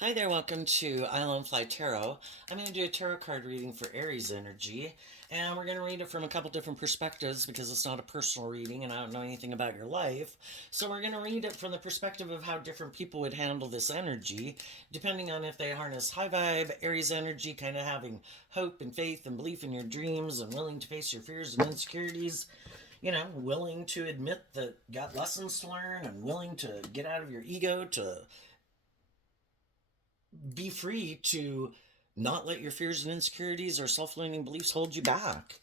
Hi there, welcome to Island Fly Tarot. I'm going to do a tarot card reading for Aries energy, and we're going to read it from a couple different perspectives because it's not a personal reading and I don't know anything about your life. So we're going to read it from the perspective of how different people would handle this energy, depending on if they harness high vibe, Aries energy, kind of having hope and faith and belief in your dreams and willing to face your fears and insecurities. Willing to admit that got lessons to learn and willing to get out of your ego to be free to not let your fears and insecurities or self-limiting beliefs hold you back.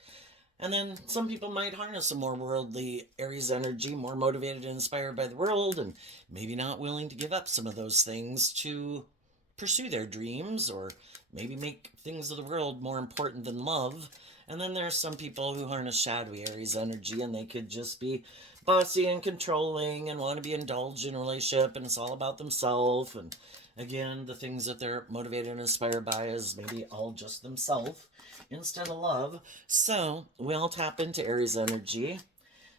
And then some people might harness a more worldly Aries energy, more motivated and inspired by the world, and maybe not willing to give up some of those things to pursue their dreams or maybe make things of the world more important than love. And then there's some people who harness shadowy Aries energy and they could just be bossy and controlling and want to be indulged in a relationship and it's all about themselves. And again, the things that they're motivated and inspired by is maybe all just themselves instead of love. So we all tap into Aries energy.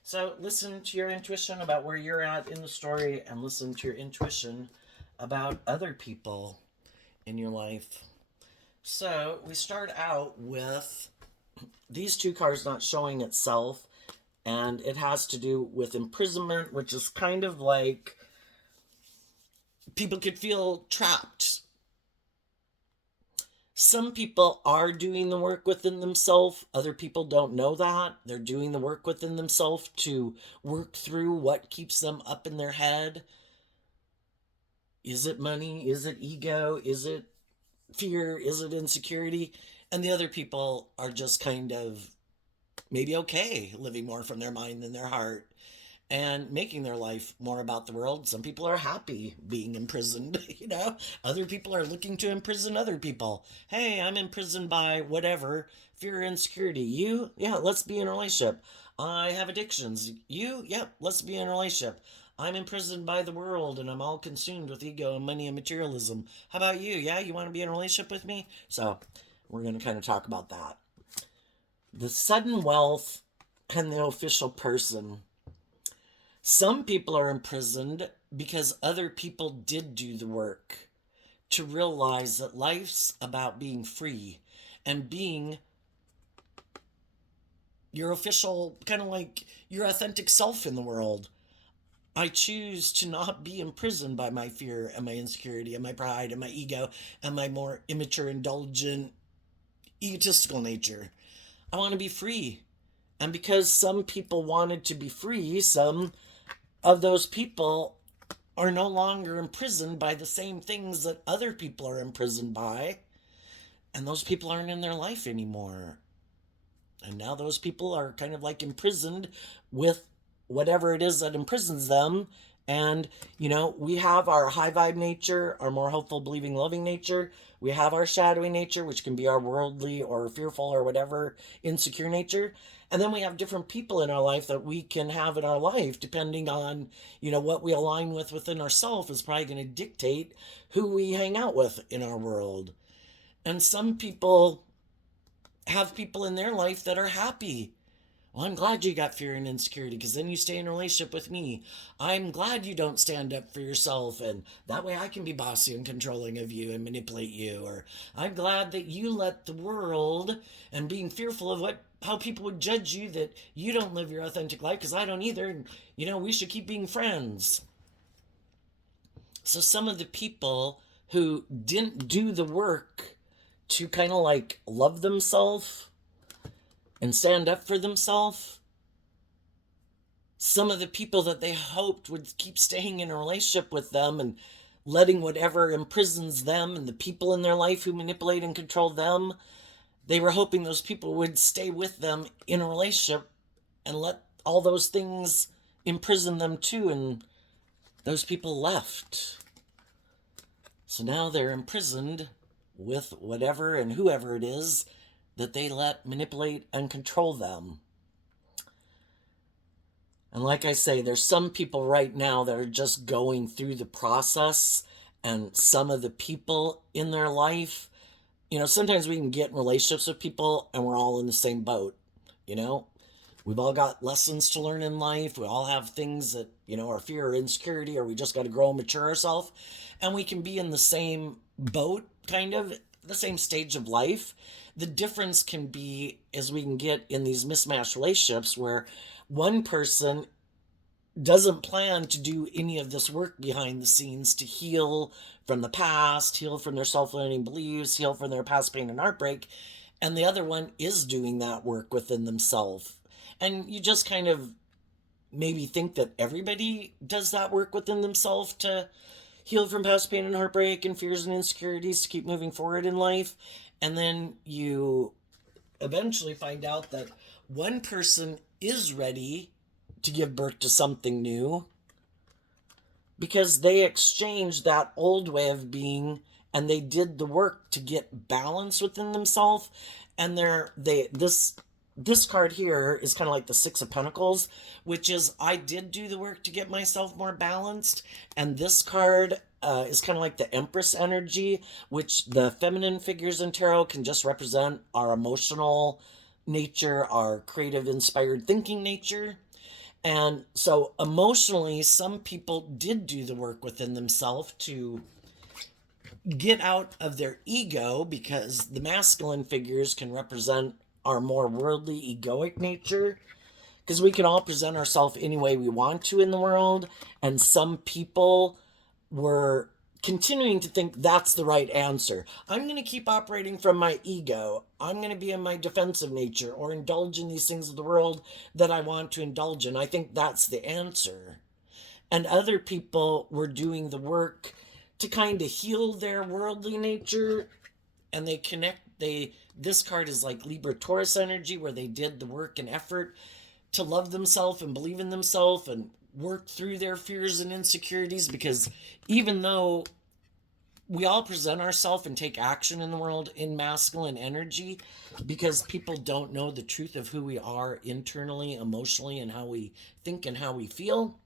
So listen to your intuition about where you're at in the story and listen to your intuition about other people in your life. So we start out with these two cards not showing itself, and it has to do with imprisonment, which is kind of like people could feel trapped. Some people are doing the work within themselves. Other people don't know that. They're doing the work within themselves to work through what keeps them up in their head. Is it money? Is it ego? Is it fear? Is it insecurity? And the other people are just kind of maybe okay living more from their mind than their heart and making their life more about the world. Some people are happy being imprisoned, Other people are looking to imprison other people. Hey, I'm imprisoned by whatever, fear or insecurity. You, yeah, let's be in a relationship. I have addictions. You, yeah, let's be in a relationship. I'm imprisoned by the world and I'm all consumed with ego and money and materialism. How about you? Yeah, you want to be in a relationship with me? So, we're going to kind of talk about that. The sudden wealth and the official person. Some people are imprisoned because other people did do the work to realize that life's about being free and being your official, kind of like your authentic self in the world. I choose to not be imprisoned by my fear and my insecurity and my pride and my ego and my more immature, indulgent, egotistical nature. I want to be free. And because some people wanted to be free, some of those people are no longer imprisoned by the same things that other people are imprisoned by. And those people aren't in their life anymore. And now those people are kind of like imprisoned with whatever it is that imprisons them. And, we have our high vibe nature, our more hopeful, believing, loving nature. We have our shadowy nature, which can be our worldly or fearful or whatever, insecure nature. And then we have different people in our life that we can have in our life, depending on, what we align with within ourselves is probably going to dictate who we hang out with in our world. And some people have people in their life that are happy. Well, I'm glad you got fear and insecurity because then you stay in a relationship with me. I'm glad you don't stand up for yourself and that way I can be bossy and controlling of you and manipulate you. Or I'm glad that you let the world and being fearful of how people would judge you that you don't live your authentic life because I don't either. And, we should keep being friends. So some of the people who didn't do the work to kind of like love themselves and stand up for themselves. Some of the people that they hoped would keep staying in a relationship with them and letting whatever imprisons them and the people in their life who manipulate and control them, they were hoping those people would stay with them in a relationship and let all those things imprison them too. And those people left. So now they're imprisoned with whatever and whoever it is that they let manipulate and control them. And like I say, there's some people right now that are just going through the process, and some of the people in their life, sometimes we can get in relationships with people and we're all in the same boat, you know? We've all got lessons to learn in life. We all have things that, are fear or insecurity, or we just got to grow and mature ourselves. And we can be in the same boat, kind of the same stage of life. The difference can be as we can get in these mismatched relationships where one person doesn't plan to do any of this work behind the scenes to heal from the past, heal from their self limiting beliefs, heal from their past pain and heartbreak. And the other one is doing that work within themselves. And you just kind of maybe think that everybody does that work within themselves to heal from past pain and heartbreak and fears and insecurities to keep moving forward in life. And then you eventually find out that one person is ready to give birth to something new because they exchanged that old way of being and they did the work to get balance within themselves. And this card here is kind of like the Six of Pentacles, which is I did do the work to get myself more balanced. And this card is kind of like the Empress energy, which the feminine figures in tarot can just represent our emotional nature, our creative, inspired thinking nature. And so emotionally, some people did do the work within themselves to get out of their ego because the masculine figures can represent our more worldly, egoic nature. Because we can all present ourselves any way we want to in the world. And some people were continuing to think that's the right answer. I'm going to keep operating from my ego. I'm going to be in my defensive nature or indulge in these things of the world that I want to indulge in. I think that's the answer. And other people were doing the work to kind of heal their worldly nature, and this card is like Libra Taurus energy, where they did the work and effort to love themselves and believe in themselves and work through their fears and insecurities. Because even though we all present ourselves and take action in the world in masculine energy, because people don't know the truth of who we are internally, emotionally, and how we think and how we feel.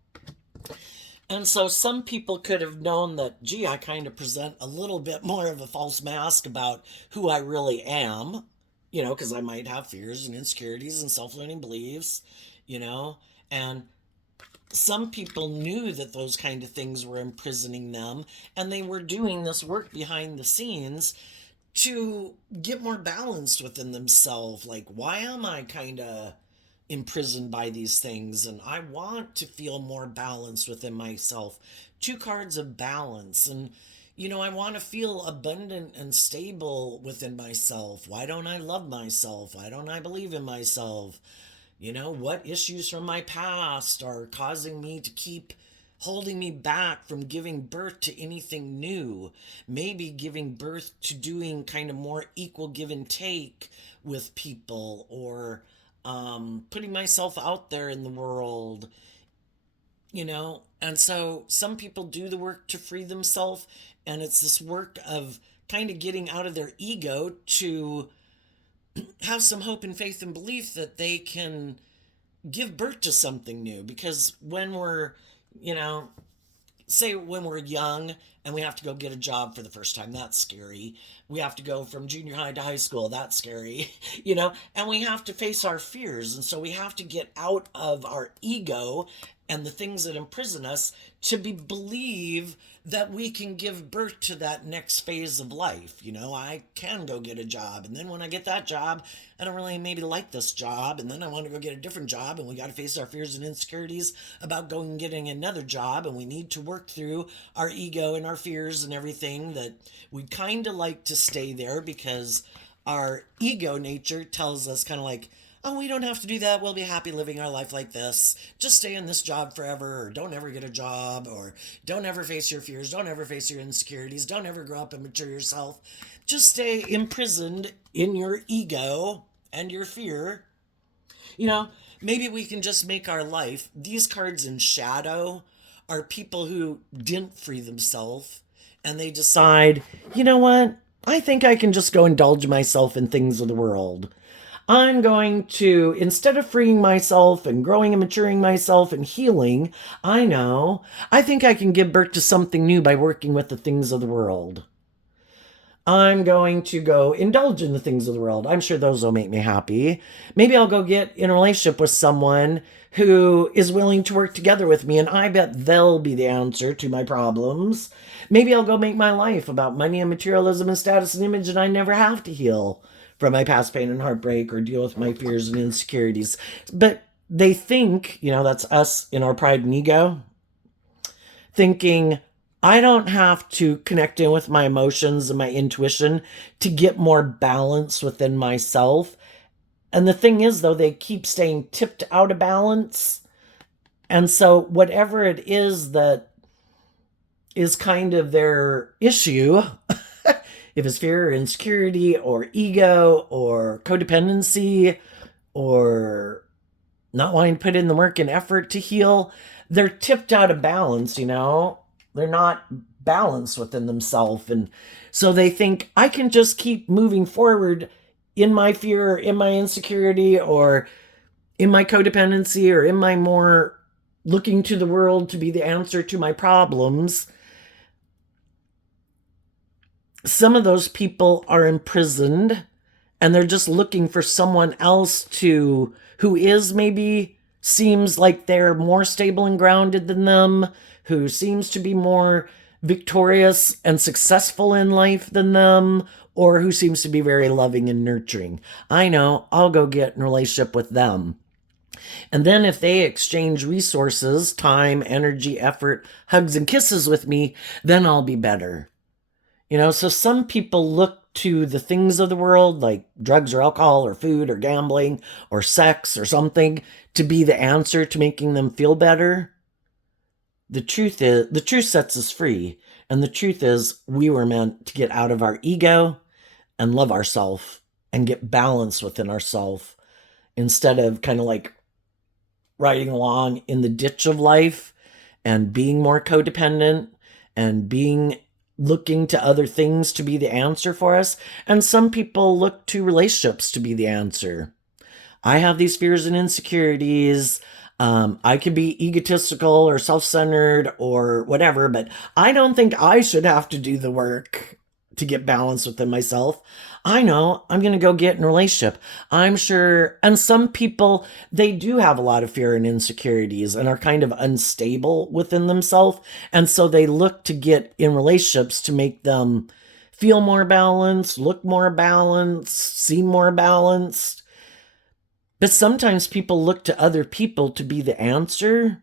And so some people could have known that, gee, I kind of present a little bit more of a false mask about who I really am, because I might have fears and insecurities and self limiting beliefs, and some people knew that those kind of things were imprisoning them, and they were doing this work behind the scenes to get more balanced within themselves. Like, why am I kind of imprisoned by these things? And I want to feel more balanced within myself. Two cards of balance. And, I want to feel abundant and stable within myself. Why don't I love myself? Why don't I believe in myself? What issues from my past are causing me to keep holding me back from giving birth to anything new? Maybe giving birth to doing kind of more equal give and take with people, or putting myself out there in the world, And so some people do the work to free themselves, and it's this work of kind of getting out of their ego to have some hope and faith and belief that they can give birth to something new. Because when we're, you know, say when we're young and we have to go get a job for the first time, that's scary. We have to go from junior high to high school, that's scary. And we have to face our fears. And so we have to get out of our ego and the things that imprison us to believe that we can give birth to that next phase of life. I can go get a job, and then when I get that job, I don't really maybe like this job, and then I want to go get a different job, and we got to face our fears and insecurities about going and getting another job, and we need to work through our ego and our fears and everything that we kind of like to stay there because our ego nature tells us kind of like, oh, we don't have to do that. We'll be happy living our life like this. Just stay in this job forever, or don't ever get a job, or don't ever face your fears, don't ever face your insecurities, don't ever grow up and mature yourself. Just stay imprisoned in your ego and your fear. Maybe we can just make our life. These cards in shadow are people who didn't free themselves, and they decide, you know what? I think I can just go indulge myself in things of the world. I'm going to, instead of freeing myself and growing and maturing myself and healing, I think I can give birth to something new by working with the things of the world. I'm going to go indulge in the things of the world. I'm sure those will make me happy. Maybe I'll go get in a relationship with someone who is willing to work together with me, and I bet they'll be the answer to my problems. Maybe I'll go make my life about money and materialism and status and image, and I never have to heal from my past pain and heartbreak or deal with my fears and insecurities. But they think, that's us in our pride and ego, thinking, I don't have to connect in with my emotions and my intuition to get more balance within myself. And the thing is, though, they keep staying tipped out of balance. And so, whatever it is that is kind of their issue, if it's fear or insecurity or ego or codependency or not wanting to put in the work and effort to heal, they're tipped out of balance, They're not balanced within themselves. And so they think, I can just keep moving forward in my fear, or in my insecurity, or in my codependency, or in my more looking to the world to be the answer to my problems. Some of those people are imprisoned, and they're just looking for someone else who is maybe seems like they're more stable and grounded than them, who seems to be more victorious and successful in life than them, or who seems to be very loving and nurturing. I know, I'll go get in a relationship with them. And then if they exchange resources, time, energy, effort, hugs, and kisses with me, then I'll be better. So some people look to the things of the world, like drugs or alcohol or food or gambling or sex or something, to be the answer to making them feel better. The truth sets us free. And the truth is, we were meant to get out of our ego and love ourselves and get balance within ourselves, instead of kind of like riding along in the ditch of life and being more codependent and looking to other things to be the answer for us. And some people look to relationships to be the answer. I have these fears and insecurities. I could be egotistical or self-centered or whatever, but I don't think I should have to do the work to get balance within myself. I know I'm going to go get in a relationship. I'm sure. And some people, they do have a lot of fear and insecurities and are kind of unstable within themselves. And so they look to get in relationships to make them feel more balanced, look more balanced, seem more balanced. But sometimes people look to other people to be the answer.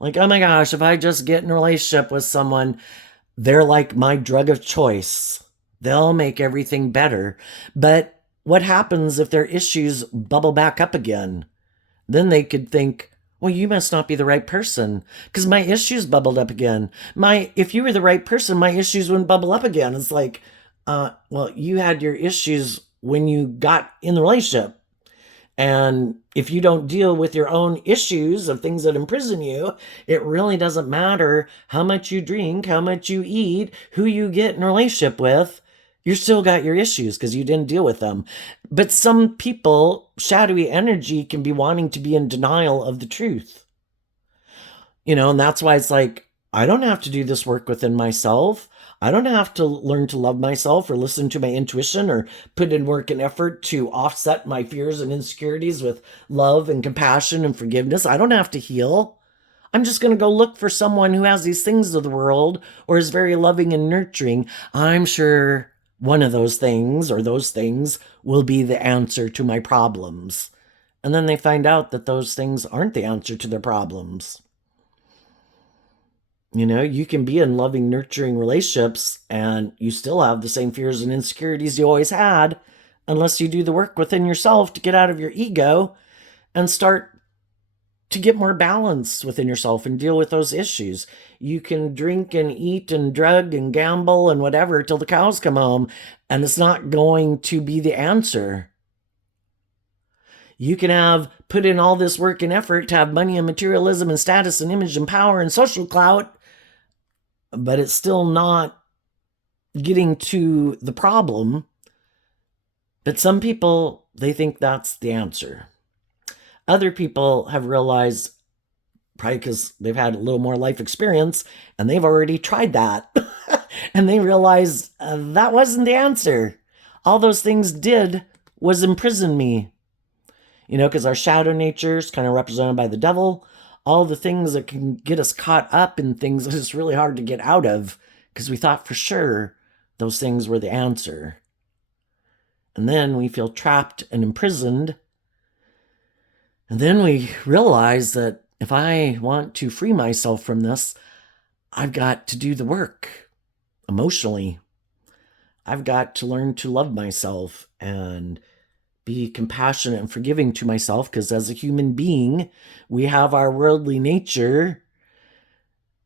Like, oh my gosh, if I just get in a relationship with someone, they're like my drug of choice. They'll make everything better. But what happens if their issues bubble back up again? Then they could think, well, you must not be the right person because my issues bubbled up again. If you were the right person, my issues wouldn't bubble up again. It's like, well, you had your issues when you got in the relationship. And if you don't deal with your own issues of things that imprison you, it really doesn't matter how much you drink, how much you eat, who you get in a relationship with. You still got your issues because you didn't deal with them. But some people, shadowy energy, can be wanting to be in denial of the truth. And that's why it's like, I don't have to do this work within myself. I don't have to learn to love myself or listen to my intuition or put in work and effort to offset my fears and insecurities with love and compassion and forgiveness. I don't have to heal. I'm just going to go look for someone who has these things of the world or is very loving and nurturing. I'm sure one of those things or those things will be the answer to my problems. And then they find out that those things aren't the answer to their problems. You can be in loving, nurturing relationships and you still have the same fears and insecurities you always had, unless you do the work within yourself to get out of your ego and start to get more balance within yourself and deal with those issues. You can drink and eat and drug and gamble and whatever till the cows come home, and it's not going to be the answer. You can have put in all this work and effort to have money and materialism and status and image and power and social clout, but it's still not getting to the problem. But some people, they think that's the answer. Other people have realized, probably because they've had a little more life experience, and they've already tried that. And they realized that wasn't the answer. All those things did was imprison me. Because our shadow nature is kind of represented by the devil. All the things that can get us caught up in things that it's really hard to get out of because we thought for sure those things were the answer. And then we feel trapped and imprisoned. And then we realize that if I want to free myself from this, I've got to do the work emotionally. I've got to learn to love myself and be compassionate and forgiving to myself, because as a human being, we have our worldly nature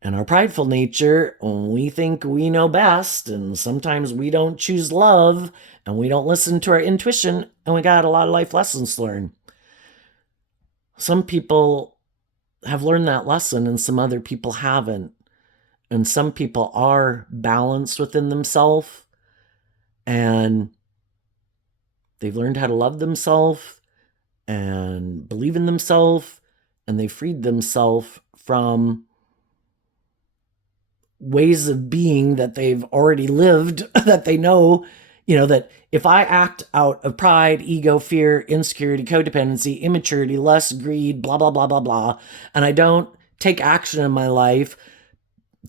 and our prideful nature. We think we know best, and sometimes we don't choose love, and we don't listen to our intuition, and we got a lot of life lessons to learn. Some people have learned that lesson, and some other people haven't. And some people are balanced within themselves, and they've learned how to love themselves and believe in themselves, and they freed themselves from ways of being that they've already lived, that they know, that if I act out of pride, ego, fear, insecurity, codependency, immaturity, lust, greed, blah, blah, blah, blah, blah, and I don't take action in my life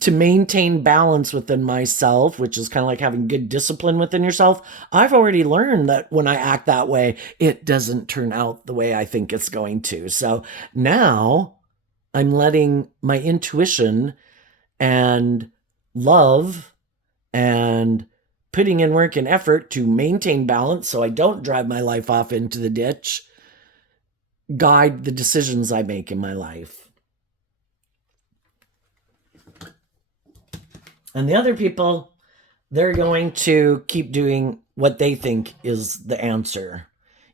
to maintain balance within myself, which is kind of like having good discipline within yourself, I've already learned that when I act that way, it doesn't turn out the way I think it's going to. So now I'm letting my intuition and love and putting in work and effort to maintain balance so I don't drive my life off into the ditch guide the decisions I make in my life. And the other people, they're going to keep doing what they think is the answer.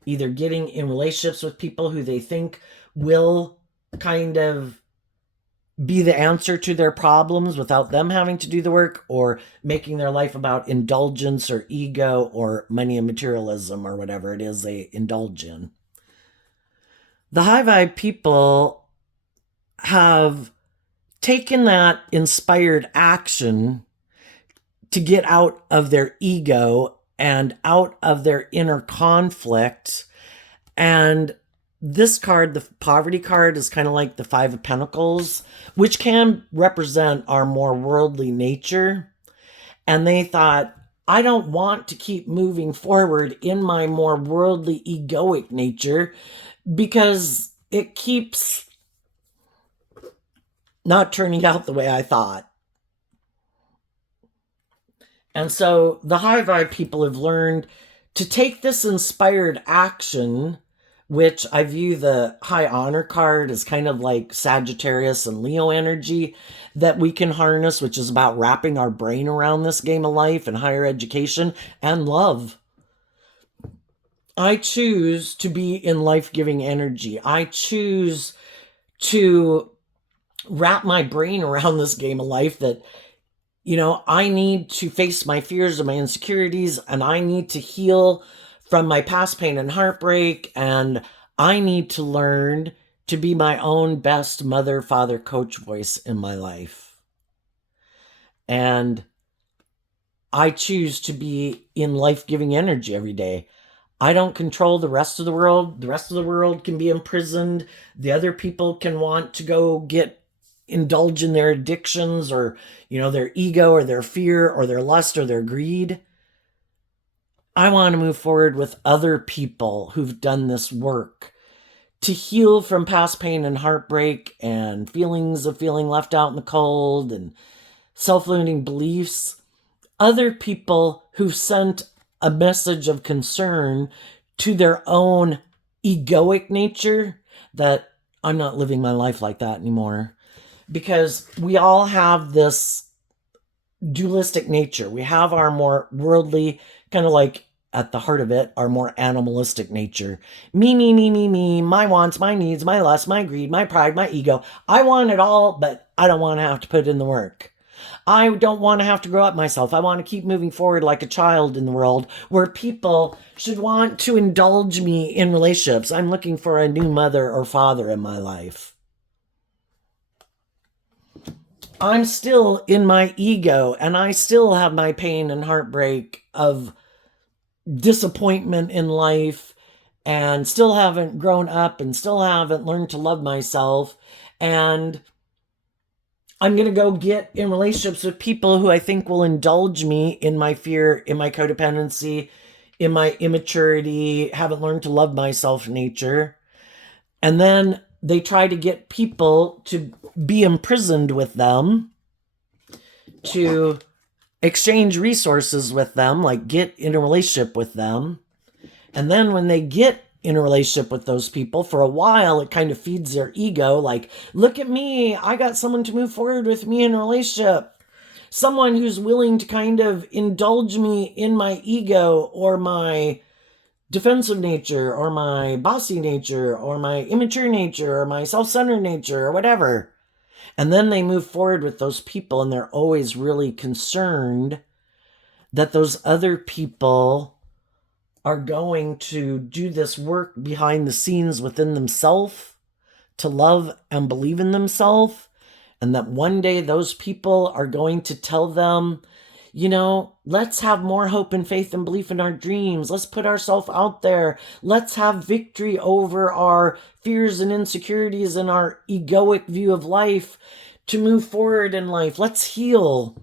Either getting in relationships with people who they think will kind of be the answer to their problems without them having to do the work, or making their life about indulgence or ego or money and materialism or whatever it is they indulge in. The high vibe people have taken that inspired action to get out of their ego and out of their inner conflict. And this card, the poverty card, is kind of like the Five of Pentacles, which can represent our more worldly nature. And they thought, I don't want to keep moving forward in my more worldly, egoic nature because it keeps not turning out the way I thought. And so the high vibe people have learned to take this inspired action, which I view the high honor card as kind of like Sagittarius and Leo energy that we can harness, which is about wrapping our brain around this game of life and higher education and love. I choose to be in life-giving energy. I choose to wrap my brain around this game of life that, I need to face my fears and my insecurities, and I need to heal from my past pain and heartbreak, and I need to learn to be my own best mother, father, coach voice in my life. And I choose to be in life-giving energy every day. I don't control the rest of the world. The rest of the world can be imprisoned. The other people can want to go indulge in their addictions or, their ego or their fear or their lust or their greed. I want to move forward with other people who've done this work to heal from past pain and heartbreak and feelings of feeling left out in the cold and self-limiting beliefs. Other people who've sent a message of concern to their own egoic nature that I'm not living my life like that anymore. Because we all have this dualistic nature. We have our more worldly, kind of like at the heart of it, our more animalistic nature. Me, me, me, me, me, my wants, my needs, my lust, my greed, my pride, my ego. I want it all, but I don't want to have to put in the work. I don't want to have to grow up myself. I want to keep moving forward like a child in the world where people should want to indulge me in relationships. I'm looking for a new mother or father in my life. I'm still in my ego and I still have my pain and heartbreak of disappointment in life and still haven't grown up and still haven't learned to love myself. And I'm going to go get in relationships with people who I think will indulge me in my fear, in my codependency, in my immaturity, haven't learned to love myself nature. And then they try to get people to be imprisoned with them, to exchange resources with them, like get in a relationship with them. And then when they get in a relationship with those people, for a while, it kind of feeds their ego. Like, look at me. I got someone to move forward with me in a relationship. Someone who's willing to kind of indulge me in my ego or my defensive nature or my bossy nature or my immature nature or my self-centered nature or whatever. And then they move forward with those people and they're always really concerned that those other people are going to do this work behind the scenes within themselves to love and believe in themselves. And that one day those people are going to tell them, you know, let's have more hope and faith and belief in our dreams. Let's put ourselves out there. Let's have victory over our fears and insecurities and our egoic view of life to move forward in life. Let's heal.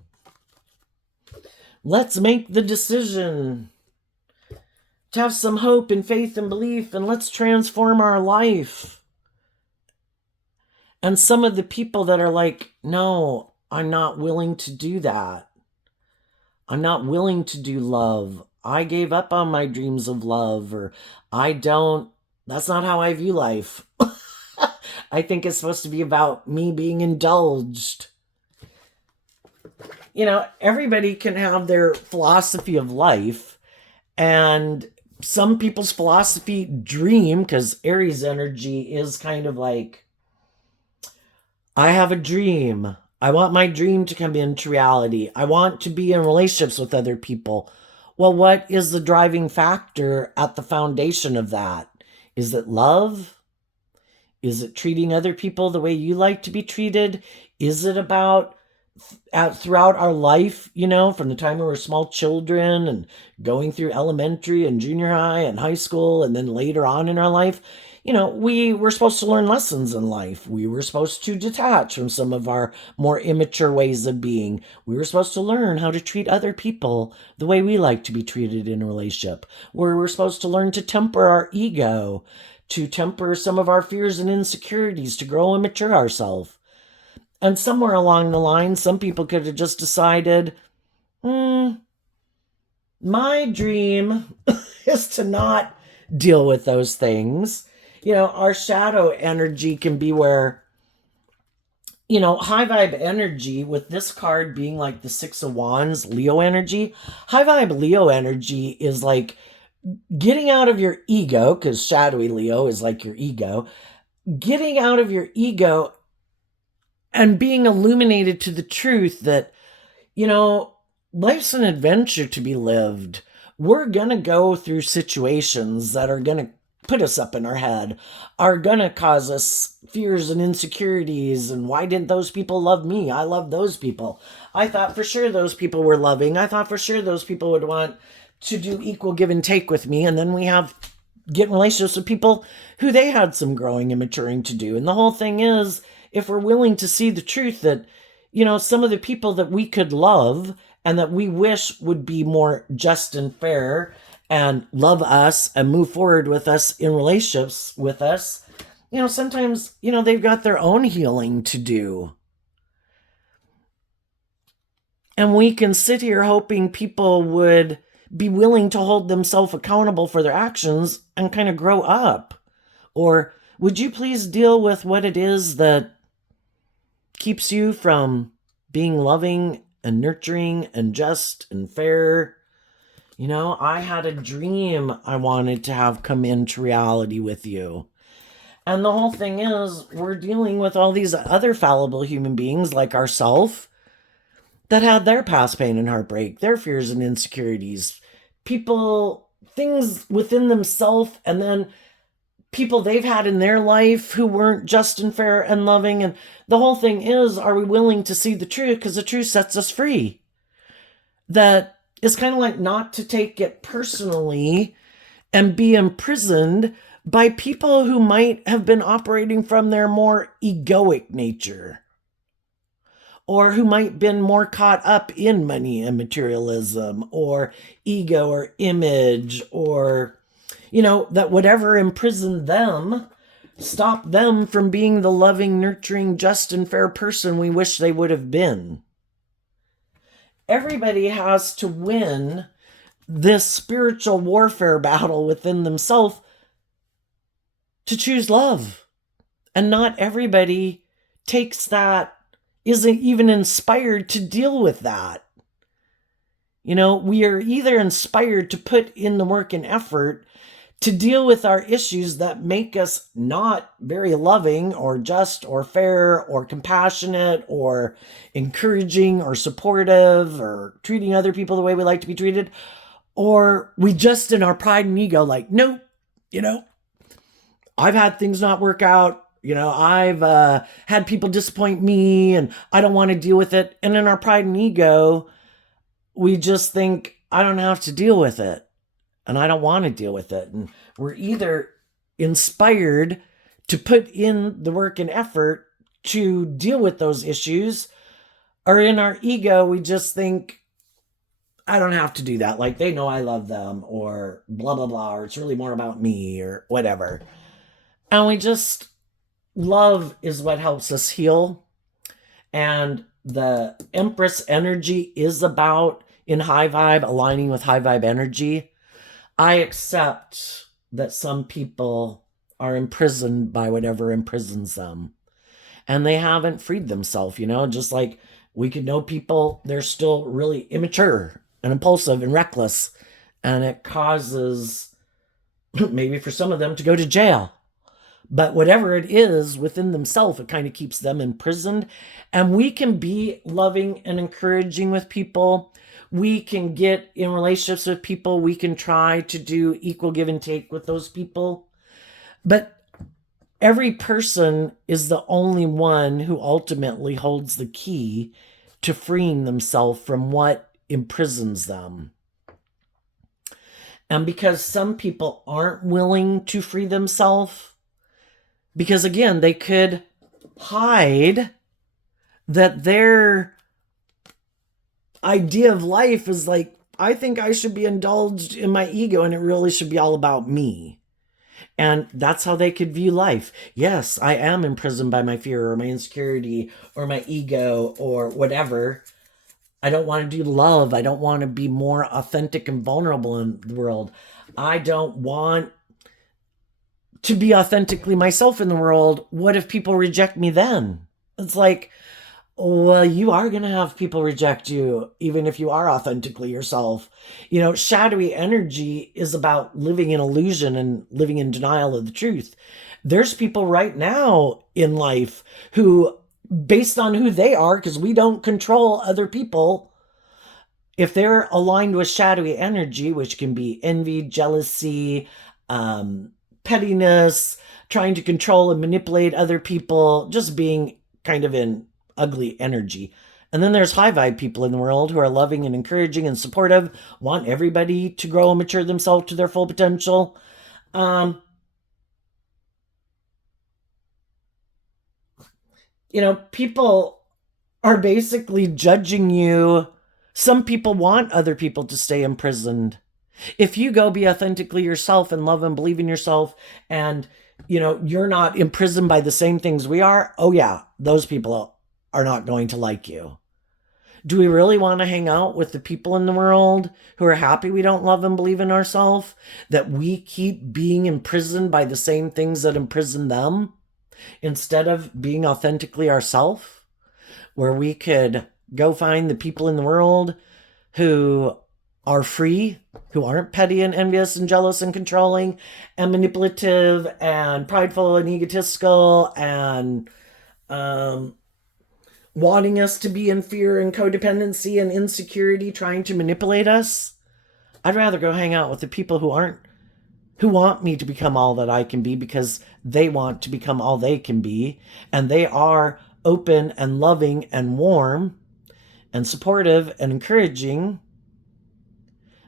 Let's make the decision to have some hope and faith and belief, and let's transform our life. And some of the people that are like, no, I'm not willing to do that. I'm not willing to do love. I gave up on my dreams of love, or that's not how I view life. I think it's supposed to be about me being indulged. You know, everybody can have their philosophy of life, and some people's philosophy dream, because Aries energy is kind of like, I have a dream. I want my dream to come into reality. I want to be in relationships with other people. Well, what is the driving factor at the foundation of that? Is it love? Is it treating other people the way you like to be treated? Is it about throughout our life, you know, from the time we were small children and going through elementary and junior high and high school, and then later on in our life, you know, we were supposed to learn lessons in life. We were supposed to detach from some of our more immature ways of being. We were supposed to learn how to treat other people the way we like to be treated in a relationship. We were supposed to learn to temper our ego, to temper some of our fears and insecurities, to grow and mature ourselves. And somewhere along the line, some people could have just decided, my dream is to not deal with those things. You know, our shadow energy can be where, you know, high vibe energy, with this card being like the Six of Wands, Leo energy. High vibe Leo energy is like getting out of your ego, because shadowy Leo is like your ego, getting out of your ego and being illuminated to the truth that, you know, life's an adventure to be lived. We're going to go through situations that are going to put us up in our head, are going to cause us fears and insecurities. And why didn't those people love me? I love those people. I thought for sure those people were loving. I thought for sure those people would want to do equal give and take with me. And then we get in relationships with people who they had some growing and maturing to do. And the whole thing is, if we're willing to see the truth that, you know, some of the people that we could love and that we wish would be more just and fair and love us and move forward with us in relationships with us, you know, sometimes, you know, they've got their own healing to do. And we can sit here hoping people would be willing to hold themselves accountable for their actions and kind of grow up. Or would you please deal with what it is that keeps you from being loving and nurturing and just and fair? You know, I had a dream I wanted to have come into reality with you. And the whole thing is, we're dealing with all these other fallible human beings like ourselves that had their past pain and heartbreak, their fears and insecurities, people, things within themselves, and then people they've had in their life who weren't just and fair and loving. And the whole thing is, are we willing to see the truth? Because the truth sets us free. That is kind of like not to take it personally and be imprisoned by people who might have been operating from their more egoic nature, or who might have been more caught up in money and materialism, or ego or image, or, that whatever imprisoned them stopped them from being the loving, nurturing, just, and fair person we wish they would have been. Everybody has to win this spiritual warfare battle within themselves to choose love. And not everybody isn't even inspired to deal with that. We are either inspired to put in the work and effort to deal with our issues that make us not very loving or just or fair or compassionate or encouraging or supportive or treating other people the way we like to be treated. Or we just, in our pride and ego, like, nope, I've had things not work out. I've had people disappoint me and I don't want to deal with it. And in our pride and ego, we just think, I don't have to deal with it. And I don't want to deal with it. And we're either inspired to put in the work and effort to deal with those issues, or in our ego, we just think, I don't have to do that. Like, they know I love them, or blah, blah, blah, or it's really more about me, or whatever. And love is what helps us heal. And the Empress energy is about, in high vibe, aligning with high vibe energy. I accept that some people are imprisoned by whatever imprisons them. And they haven't freed themselves, just like we could know people, they're still really immature and impulsive and reckless. And it causes, maybe for some of them, to go to jail. But whatever it is within themselves, it kind of keeps them imprisoned. And we can be loving and encouraging with people. We can get in relationships with people. We can try to do equal give and take with those people. But every person is the only one who ultimately holds the key to freeing themselves from what imprisons them. And because some people aren't willing to free themselves, because again, they could hide that their idea of life is like, I think I should be indulged in my ego and it really should be all about me. And that's how they could view life. Yes, I am imprisoned by my fear or my insecurity or my ego or whatever. I don't want to do love. I don't want to be more authentic and vulnerable in the world. I don't want to be authentically myself in the world. What if people reject me then? It's like, well, you are going to have people reject you, even if you are authentically yourself. Shadowy energy is about living in illusion and living in denial of the truth. There's people right now in life who, based on who they are, because we don't control other people, if they're aligned with shadowy energy, which can be envy, jealousy, pettiness, trying to control and manipulate other people, just being kind of in ugly energy. And then there's high vibe people in the world who are loving and encouraging and supportive, want everybody to grow and mature themselves to their full potential. People are basically judging you. Some people want other people to stay imprisoned. If you go be authentically yourself and love and believe in yourself, and you're not imprisoned by the same things we are, oh yeah, those people are not going to like you. Do we really want to hang out with the people in the world who are happy we don't love and believe in ourselves, that we keep being imprisoned by the same things that imprison them, instead of being authentically ourselves, where we could go find the people in the world who are free, who aren't petty and envious and jealous and controlling and manipulative and prideful and egotistical and wanting us to be in fear and codependency and insecurity, trying to manipulate us. I'd rather go hang out with the people who aren't who want me to become all that I can be because they want to become all they can be. And they are open and loving and warm and supportive and encouraging,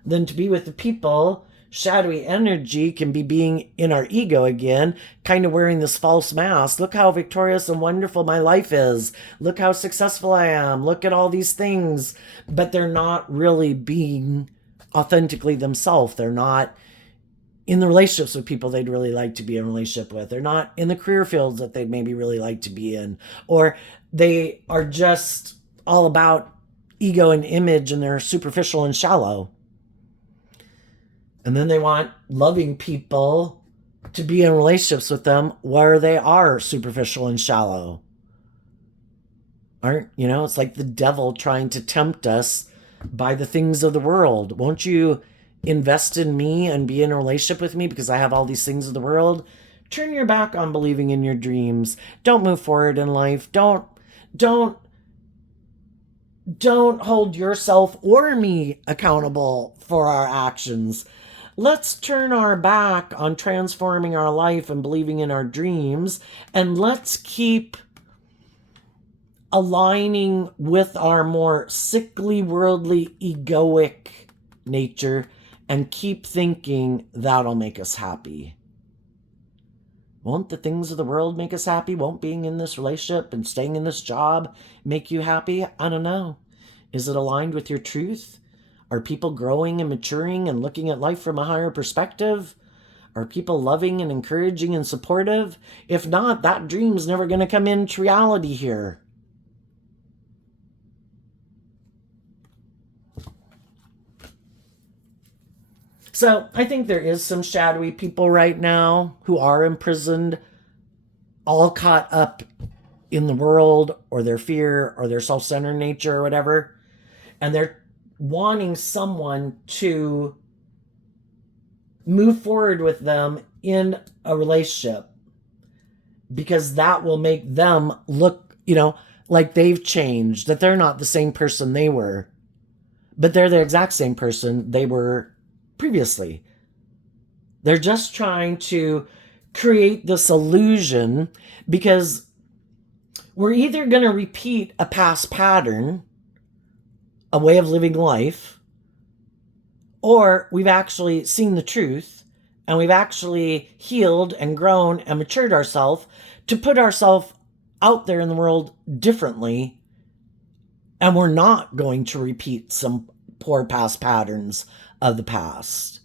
than to be with the people. Shadowy energy can be being in our ego again, kind of wearing this false mask. Look how victorious and wonderful my life is. Look how successful I am. Look at all these things. But they're not really being authentically themselves. They're not in the relationships with people they'd really like to be in a relationship with. They're not in the career fields that they'd maybe really like to be in. Or they are just all about ego and image, and they're superficial and shallow. And then they want loving people to be in relationships with them where they are superficial and shallow. It's like the devil trying to tempt us by the things of the world. Won't you invest in me and be in a relationship with me because I have all these things of the world? Turn your back on believing in your dreams. Don't move forward in life. Don't hold yourself or me accountable for our actions. Let's turn our back on transforming our life and believing in our dreams, and let's keep aligning with our more sickly, worldly, egoic nature and keep thinking that'll make us happy. Won't the things of the world make us happy? Won't being in this relationship and staying in this job make you happy? I don't know. Is it aligned with your truth? Are people growing and maturing and looking at life from a higher perspective? Are people loving and encouraging and supportive? If not, that dream's never going to come into reality here. So I think there is some shadowy people right now who are imprisoned, all caught up in the world or their fear or their self-centered nature or whatever. And they're wanting someone to move forward with them in a relationship because that will make them look, like they've changed, that they're not the same person they were, but they're the exact same person they were previously. They're just trying to create this illusion because we're either going to repeat a past pattern, a way of living life, or we've actually seen the truth and we've actually healed and grown and matured ourselves to put ourselves out there in the world differently, and we're not going to repeat some poor past patterns of the past.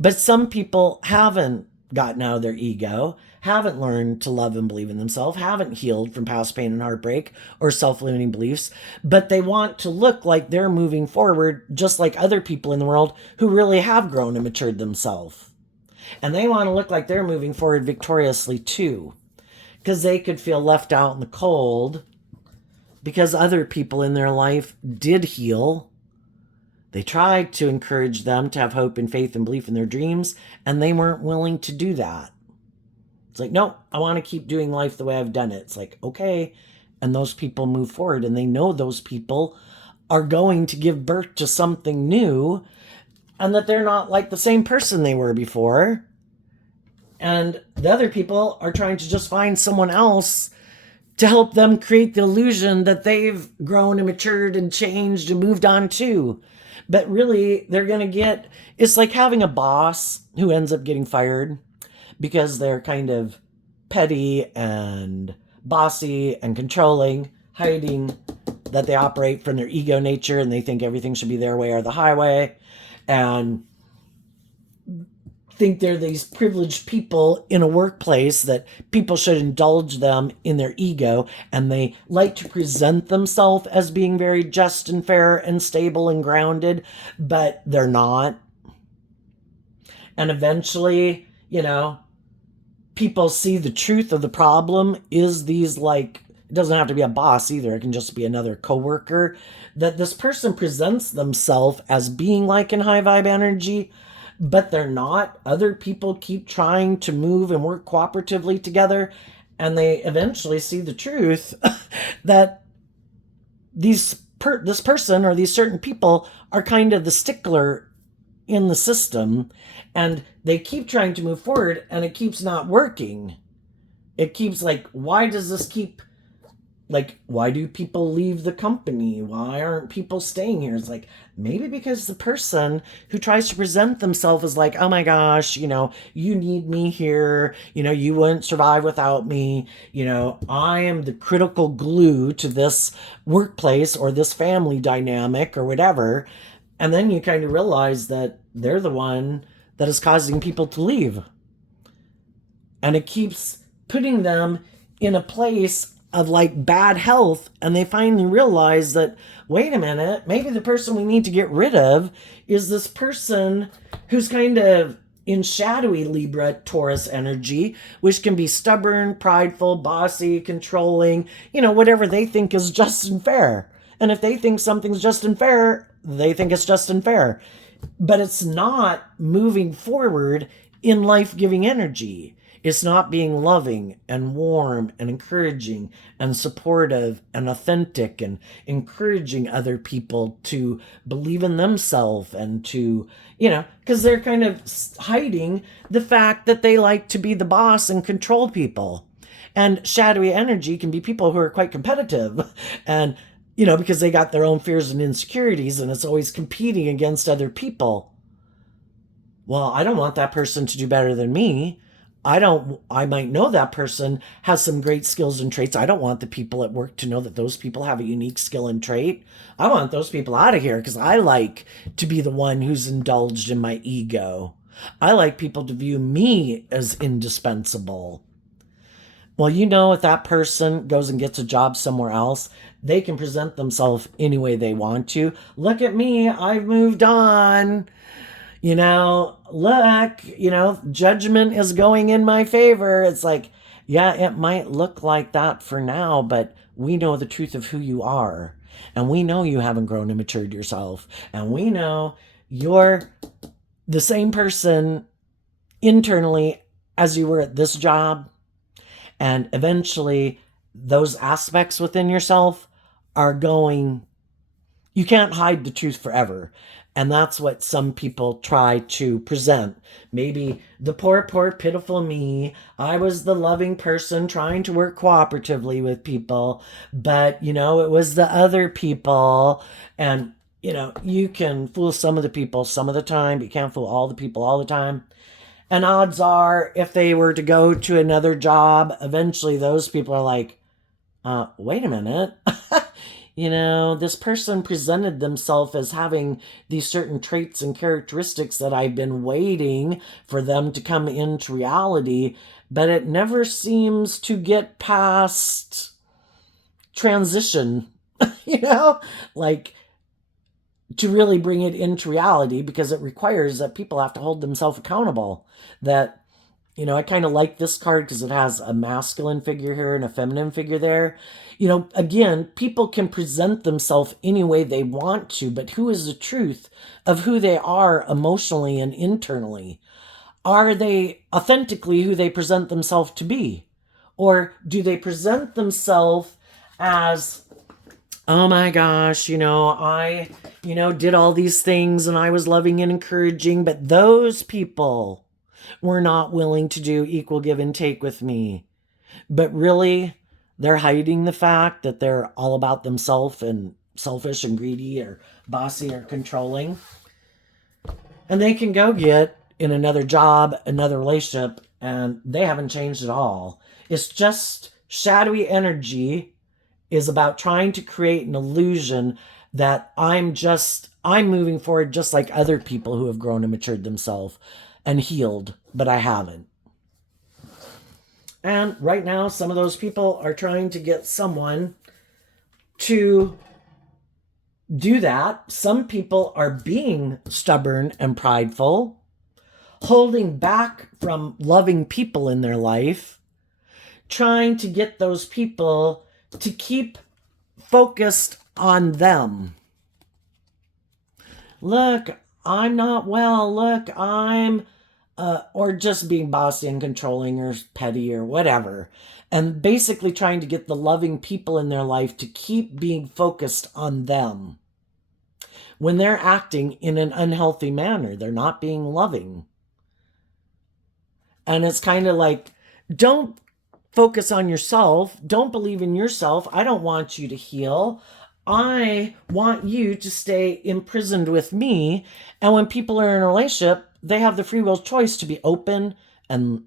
But some people haven't gotten out of their ego, haven't learned to love and believe in themselves, haven't healed from past pain and heartbreak or self-limiting beliefs, but they want to look like they're moving forward just like other people in the world who really have grown and matured themselves. And they want to look like they're moving forward victoriously too, because they could feel left out in the cold because other people in their life did heal. They tried to encourage them to have hope and faith and belief in their dreams, and they weren't willing to do that. It's like, no, I want to keep doing life the way I've done it. It's like, okay. And those people move forward, and they know those people are going to give birth to something new, and that they're not like the same person they were before. And the other people are trying to just find someone else to help them create the illusion that they've grown and matured and changed and moved on too. But really, they're going to get, it's like having a boss who ends up getting fired because they're kind of petty and bossy and controlling, hiding that they operate from their ego nature and they think everything should be their way or the highway, and think they're these privileged people in a workplace that people should indulge them in their ego, and they like to present themselves as being very just and fair and stable and grounded, but they're not. And eventually, people see the truth of the problem is these, like, it doesn't have to be a boss either, it can just be another coworker, that this person presents themselves as being like in high vibe energy, but they're not. Other people keep trying to move and work cooperatively together, and they eventually see the truth that this person or these certain people are kind of the stickler in the system, and they keep trying to move forward and it keeps not working. It keeps like, why does this keep, like, why do people leave the company? Why aren't people staying here? It's like, maybe because the person who tries to present themselves as like, oh my gosh, you need me here, you wouldn't survive without me, I am the critical glue to this workplace or this family dynamic or whatever. And then you kind of realize that they're the one that is causing people to leave. And it keeps putting them in a place of like bad health, and they finally realize that, wait a minute, maybe the person we need to get rid of is this person who's kind of in shadowy Libra Taurus energy, which can be stubborn, prideful, bossy, controlling, whatever they think is just and fair. And if they think something's just and fair, they think it's just and fair. But it's not moving forward in life-giving energy. It's not being loving and warm and encouraging and supportive and authentic and encouraging other people to believe in themselves and to, because they're kind of hiding the fact that they like to be the boss and control people. And shadowy energy can be people who are quite competitive and, because they got their own fears and insecurities and it's always competing against other people. Well, I don't want that person to do better than me. I might know that person has some great skills and traits. I don't want the people at work to know that those people have a unique skill and trait. I want those people out of here because I like to be the one who's indulged in my ego. I like people to view me as indispensable. Well, if that person goes and gets a job somewhere else, they can present themselves any way they want to. Look at me, I've moved on. Look, judgment is going in my favor. It's like, yeah, it might look like that for now, but we know the truth of who you are. And we know you haven't grown and matured yourself. And we know you're the same person internally as you were at this job. And eventually, those aspects within yourself are going, you can't hide the truth forever. And that's what some people try to present. Maybe the poor, pitiful me. I was the loving person trying to work cooperatively with people. But, it was the other people. And, you can fool some of the people some of the time, but you can't fool all the people all the time. And odds are, if they were to go to another job, eventually those people are like, wait a minute. This person presented themselves as having these certain traits and characteristics that I've been waiting for them to come into reality, but it never seems to get past transition, like to really bring it into reality, because it requires that people have to hold themselves accountable. That I kind of like this card because it has a masculine figure here and a feminine figure there. Again, people can present themselves any way they want to, but who is the truth of who they are emotionally and internally? Are they authentically who they present themselves to be? Or do they present themselves as, oh my gosh, I, did all these things and I was loving and encouraging, but those people were not willing to do equal give and take with me. But really, they're hiding the fact that they're all about themselves and selfish and greedy or bossy or controlling. And they can go get in another job, another relationship, and they haven't changed at all. It's just shadowy energy is about trying to create an illusion that I'm moving forward just like other people who have grown and matured themselves and healed, but I haven't. And right now, some of those people are trying to get someone to do that. Some people are being stubborn and prideful, holding back from loving people in their life, trying to get those people to keep focused on them. Look, I'm not well. Look, I'm or just being bossy and controlling or petty or whatever. And basically trying to get the loving people in their life to keep being focused on them. when they're acting in an unhealthy manner. They're not being loving. And it's kind of like, don't focus on yourself. Don't believe in yourself. I don't want you to heal. I want you to stay imprisoned with me. And when people are in a relationship, they have the free will choice to be open and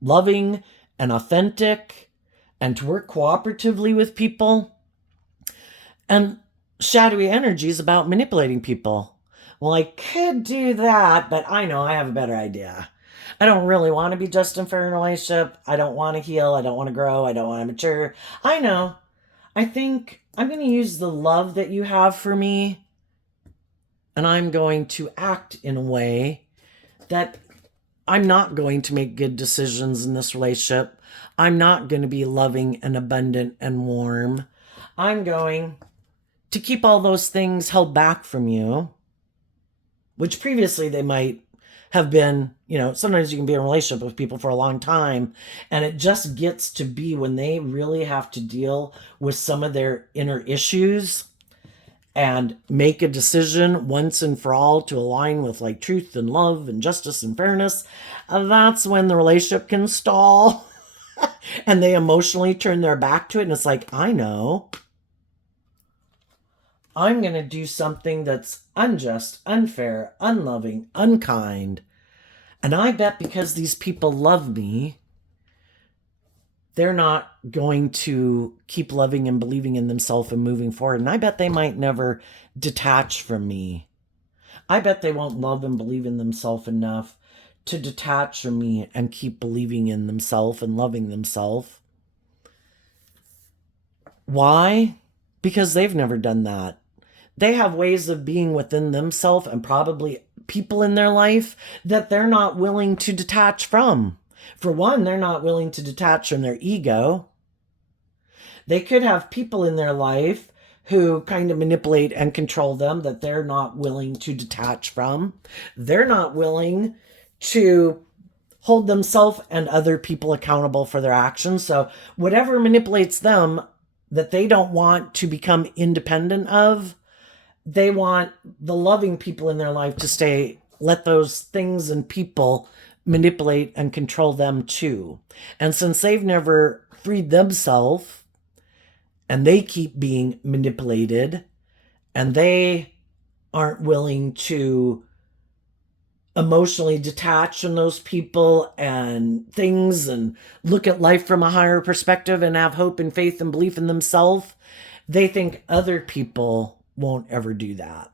loving and authentic and to work cooperatively with people. And shadowy energy is about manipulating people. Well, I could do that, but I know I have a better idea. I don't really want to be just and fair in a relationship. I don't want to heal. I don't want to grow. I don't want to mature. I know. I think I'm going to use the love that you have for me, and I'm going to act in a way that I'm not going to make good decisions in this relationship. I'm not going to be loving and abundant and warm. I'm going to keep all those things held back from you, which previously they might have been, sometimes you can be in a relationship with people for a long time, and it just gets to be when they really have to deal with some of their inner issues and make a decision once and for all to align with like truth and love and justice and fairness. That's when the relationship can stall and they emotionally turn their back to it. And it's like, I know. I'm going to do something that's unjust, unfair, unloving, unkind. And I bet because these people love me, they're not going to keep loving and believing in themselves and moving forward. And I bet they might never detach from me. I bet they won't love and believe in themselves enough to detach from me and keep believing in themselves and loving themselves. Why? Because they've never done that. They have ways of being within themselves and probably people in their life that they're not willing to detach from. For one, they're not willing to detach from their ego. They could have people in their life who kind of manipulate and control them that they're not willing to detach from. They're not willing to hold themselves and other people accountable for their actions. So whatever manipulates them that they don't want to become independent of, they want the loving people in their life to let those things and people manipulate and control them too. And since they've never freed themselves and they keep being manipulated and they aren't willing to emotionally detach from those people and things and look at life from a higher perspective and have hope and faith and belief in themselves, they think other people won't ever do that.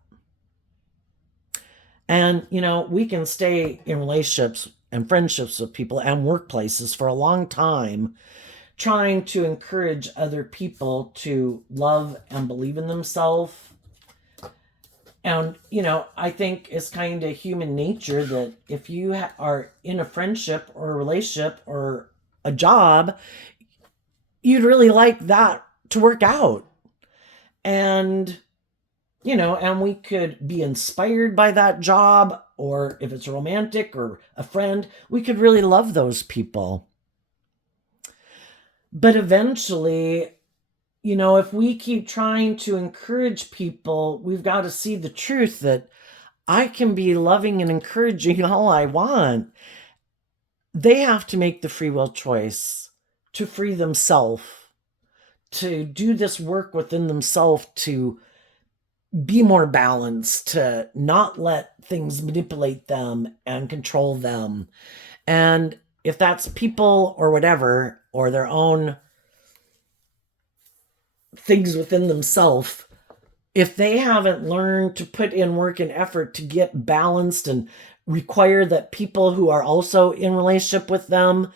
And, we can stay in relationships and friendships with people and workplaces for a long time trying to encourage other people to love and believe in themselves. And, I think it's kind of human nature that if you are in a friendship or a relationship or a job, you'd really like that to work out. And and we could be inspired by that job, or if it's romantic or a friend, we could really love those people. But eventually, if we keep trying to encourage people, we've got to see the truth that I can be loving and encouraging all I want. They have to make the free will choice to free themselves, to do this work within themselves, to be more balanced, to not let things manipulate them and control them. And if that's people or whatever, or their own things within themselves, if they haven't learned to put in work and effort to get balanced and require that people who are also in relationship with them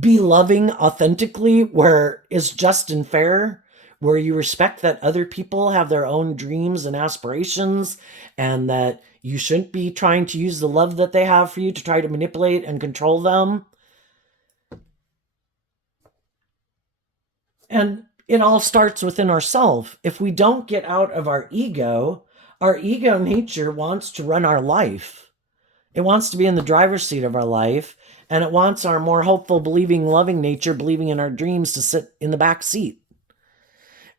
be loving authentically, where it's just and fair, where you respect that other people have their own dreams and aspirations, and that you shouldn't be trying to use the love that they have for you to try to manipulate and control them. And it all starts within ourselves. If we don't get out of our ego nature wants to run our life. It wants to be in the driver's seat of our life, and it wants our more hopeful, believing, loving nature, believing in our dreams, to sit in the back seat.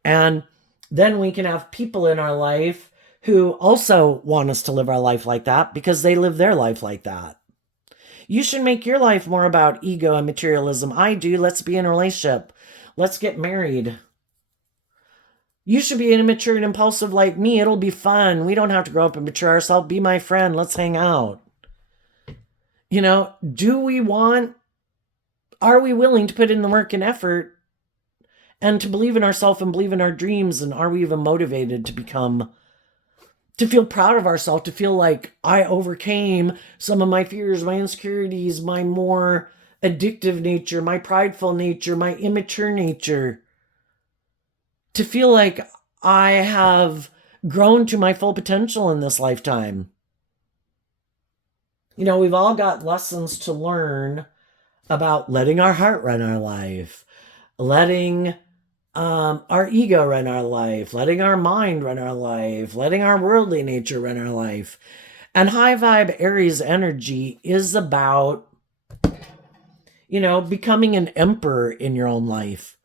And then we can have people in our life who also want us to live our life like that because they live their life like that. You should make your life more about ego and materialism. I do. Let's be in a relationship. Let's get married. You should be immature and impulsive like me. It'll be fun. We don't have to grow up and mature ourselves. Be my friend. Let's hang out. Do we want, are we willing to put in the work and effort and to believe in ourselves and believe in our dreams? And are we even motivated to feel proud of ourselves, to feel like I overcame some of my fears, my insecurities, my more addictive nature, my prideful nature, my immature nature, to feel like I have grown to my full potential in this lifetime. We've all got lessons to learn about letting our heart run our life, letting our ego run our life, letting our mind run our life, letting our worldly nature run our life. And high vibe Aries energy is about, becoming an emperor in your own life.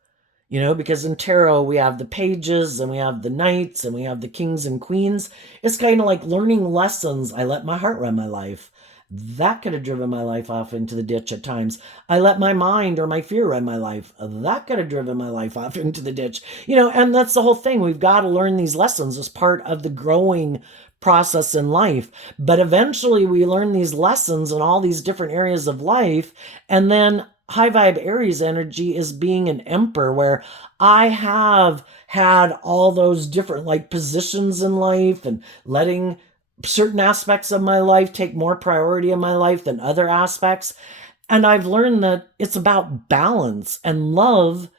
Because in tarot we have the pages and we have the knights and we have the kings and queens. It's kind of like learning lessons. I let my heart run my life. That could have driven my life off into the ditch at times. I let my mind or my fear run my life. That could have driven my life off into the ditch. And that's the whole thing. We've got to learn these lessons as part of the growing process in life. But eventually we learn these lessons in all these different areas of life. And then high vibe Aries energy is being an emperor, where I have had all those different positions in life and letting certain aspects of my life take more priority in my life than other aspects. And I've learned that it's about balance, and love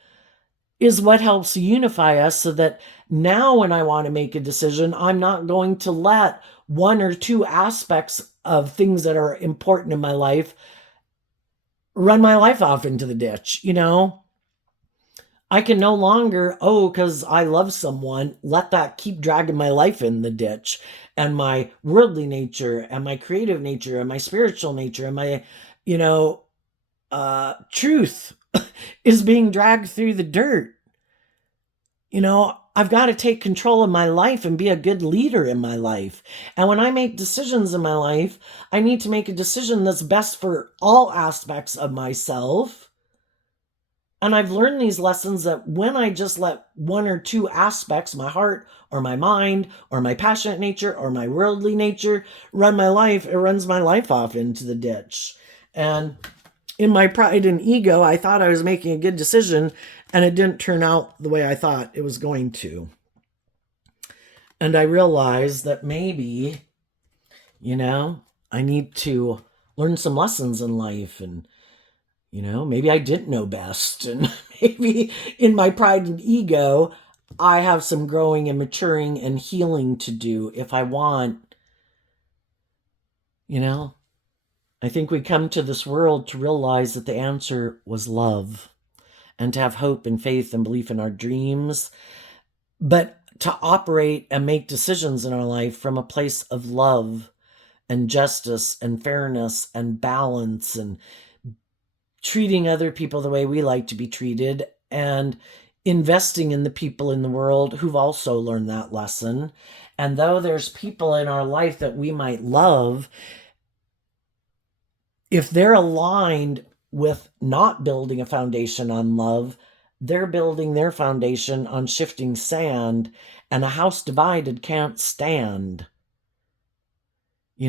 is what helps unify us, so that now when I want to make a decision, I'm not going to let one or two aspects of things that are important in my life run my life off into the ditch. I can no longer, because I love someone, let that keep dragging my life in the ditch, and my worldly nature and my creative nature and my spiritual nature and my, truth is being dragged through the dirt. I've got to take control of my life and be a good leader in my life. And when I make decisions in my life, I need to make a decision that's best for all aspects of myself. And I've learned these lessons that when I just let one or two aspects, my heart or my mind or my passionate nature or my worldly nature, run my life, it runs my life off into the ditch. And in my pride and ego, I thought I was making a good decision, and it didn't turn out the way I thought it was going to. And I realized that maybe, I need to learn some lessons in life, and maybe I didn't know best. And maybe in my pride and ego, I have some growing and maturing and healing to do if I want. I think we come to this world to realize that the answer was love, and to have hope and faith and belief in our dreams, but to operate and make decisions in our life from a place of love and justice and fairness and balance, and treating other people the way we like to be treated, and investing in the people in the world who've also learned that lesson. And though there's people in our life that we might love, if they're aligned with not building a foundation on love, they're building their foundation on shifting sand, and a house divided can't stand. We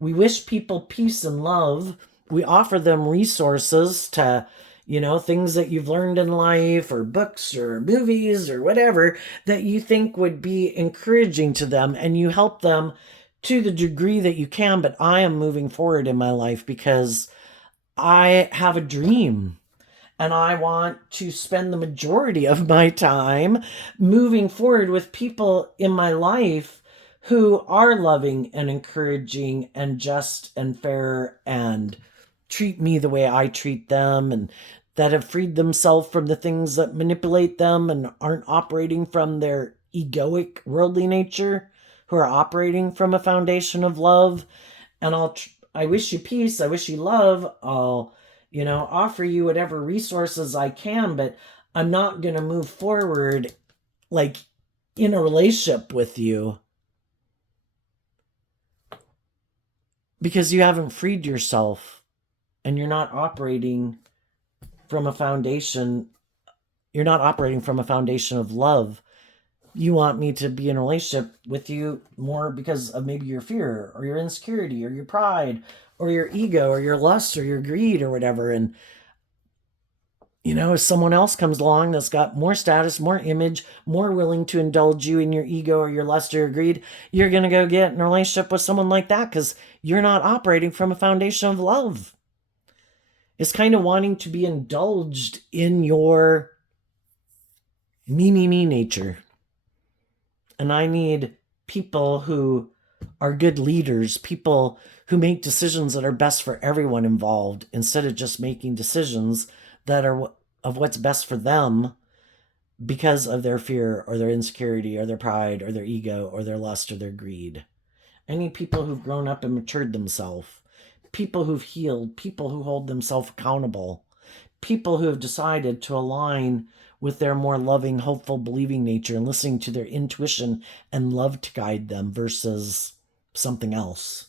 wish people peace and love. We offer them resources to, things that you've learned in life, or books or movies or whatever that you think would be encouraging to them, and you help them to the degree that you can. But I am moving forward in my life because I have a dream, and I want to spend the majority of my time moving forward with people in my life who are loving and encouraging and just and fair and treat me the way I treat them, and that have freed themselves from the things that manipulate them and aren't operating from their egoic worldly nature, who are operating from a foundation of love. And I wish you peace. I wish you love. I'll, offer you whatever resources I can, but I'm not going to move forward like in a relationship with you because you haven't freed yourself and you're not operating from a foundation. You're not operating from a foundation of love. You want me to be in a relationship with you more because of maybe your fear or your insecurity or your pride or your ego or your lust or your greed or whatever. And if someone else comes along that's got more status, more image, more willing to indulge you in your ego or your lust or your greed, you're going to go get in a relationship with someone like that because you're not operating from a foundation of love. It's kind of wanting to be indulged in your me nature. And I need people who are good leaders, people who make decisions that are best for everyone involved instead of just making decisions that are of what's best for them because of their fear or their insecurity or their pride or their ego or their lust or their greed. I need people who've grown up and matured themselves, people who've healed, people who hold themselves accountable, people who have decided to align with their more loving, hopeful, believing nature and listening to their intuition and love to guide them versus something else.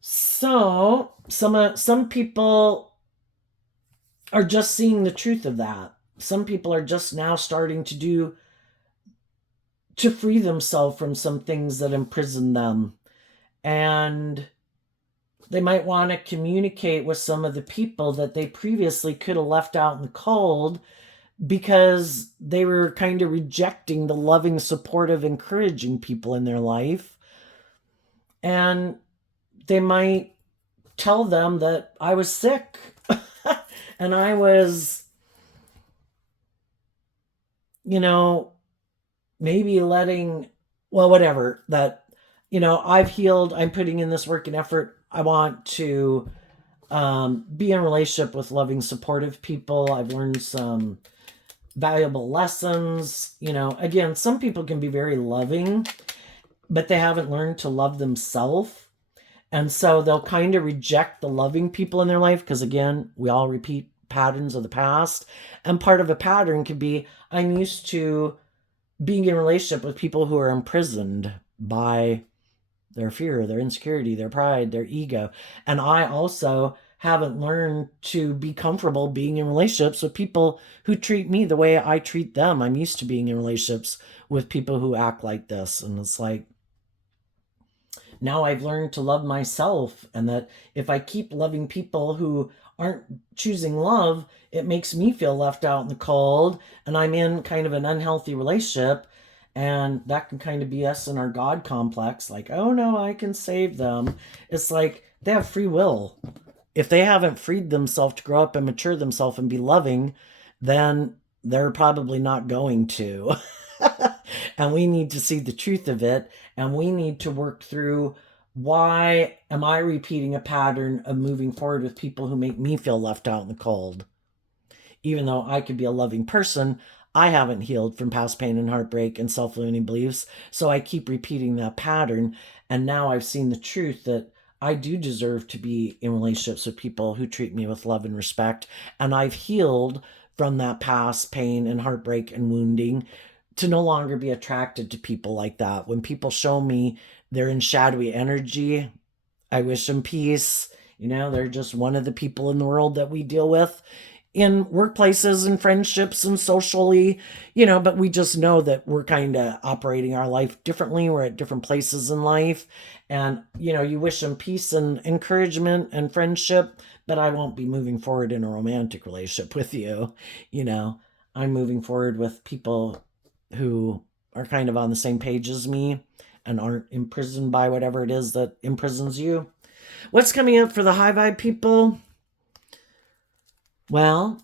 So some people are just seeing the truth of that. Some people are just now starting to free themselves from some things that imprison them. And they might want to communicate with some of the people that they previously could have left out in the cold because they were kind of rejecting the loving, supportive, encouraging people in their life. And they might tell them that I was sick and I was, maybe letting, whatever, that, I've healed, I'm putting in this work and effort. I want to be in a relationship with loving, supportive people. I've learned some valuable lessons. Again, some people can be very loving, but they haven't learned to love themselves. And so they'll kind of reject the loving people in their life because, again, we all repeat patterns of the past. And part of a pattern could be I'm used to being in a relationship with people who are imprisoned by their fear, their insecurity, their pride, their ego. And I also haven't learned to be comfortable being in relationships with people who treat me the way I treat them. I'm used to being in relationships with people who act like this. And it's like, now I've learned to love myself, and that if I keep loving people who aren't choosing love, it makes me feel left out in the cold, and I'm in kind of an unhealthy relationship. And that can kind of be us in our God complex, like, oh no, I can save them. It's like they have free will. If they haven't freed themselves to grow up and mature themselves and be loving, then they're probably not going to. And we need to see the truth of it. And we need to work through, why am I repeating a pattern of moving forward with people who make me feel left out in the cold? Even though I could be a loving person, I haven't healed from past pain and heartbreak and self-limiting beliefs. So I keep repeating that pattern. And now I've seen the truth that I do deserve to be in relationships with people who treat me with love and respect. And I've healed from that past pain and heartbreak and wounding to no longer be attracted to people like that. When people show me they're in shadowy energy, I wish them peace. They're just one of the people in the world that we deal with in workplaces and friendships and socially, but we just know that we're kind of operating our life differently. We're at different places in life. And, you wish them peace and encouragement and friendship, but I won't be moving forward in a romantic relationship with you. I'm moving forward with people who are kind of on the same page as me and aren't imprisoned by whatever it is that imprisons you. What's coming up for the high vibe people? Well,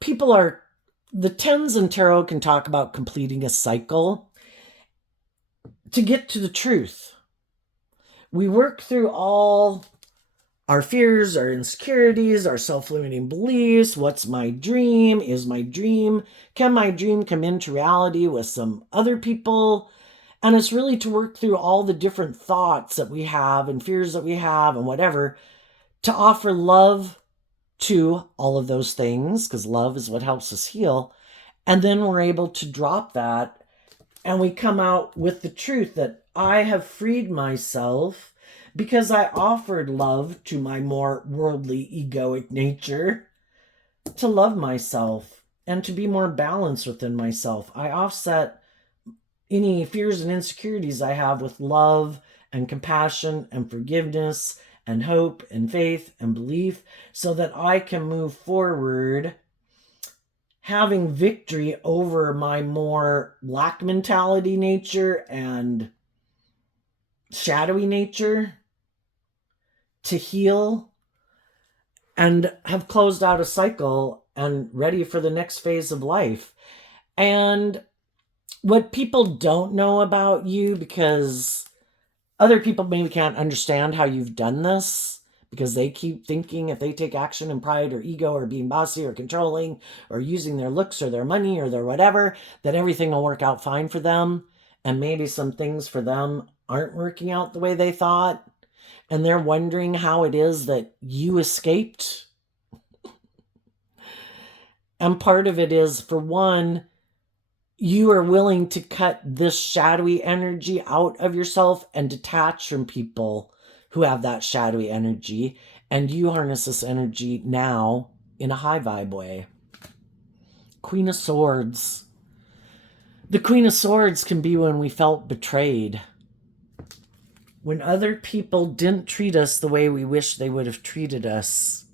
the tens in tarot can talk about completing a cycle to get to the truth. We work through all our fears, our insecurities, our self-limiting beliefs. What's my dream? Is my dream? Can my dream come into reality with some other people? And it's really to work through all the different thoughts that we have and fears that we have and whatever, to offer love to all of those things, because love is what helps us heal. And then we're able to drop that, and we come out with the truth that I have freed myself because I offered love to my more worldly, egoic nature to love myself and to be more balanced within myself. I offset any fears and insecurities I have with love and compassion and forgiveness and hope and faith and belief so that I can move forward having victory over my more lack mentality nature and shadowy nature to heal and have closed out a cycle and ready for the next phase of life. And what people don't know about you, because other people maybe can't understand how you've done this, because they keep thinking if they take action in pride or ego or being bossy or controlling or using their looks or their money or their whatever, that everything will work out fine for them. And maybe some things for them aren't working out the way they thought. And they're wondering how it is that you escaped. And part of it is, for one, you are willing to cut this shadowy energy out of yourself and detach from people who have that shadowy energy. And you harness this energy now in a high vibe way. Queen of Swords. The Queen of Swords can be when we felt betrayed. When other people didn't treat us the way we wish they would have treated us.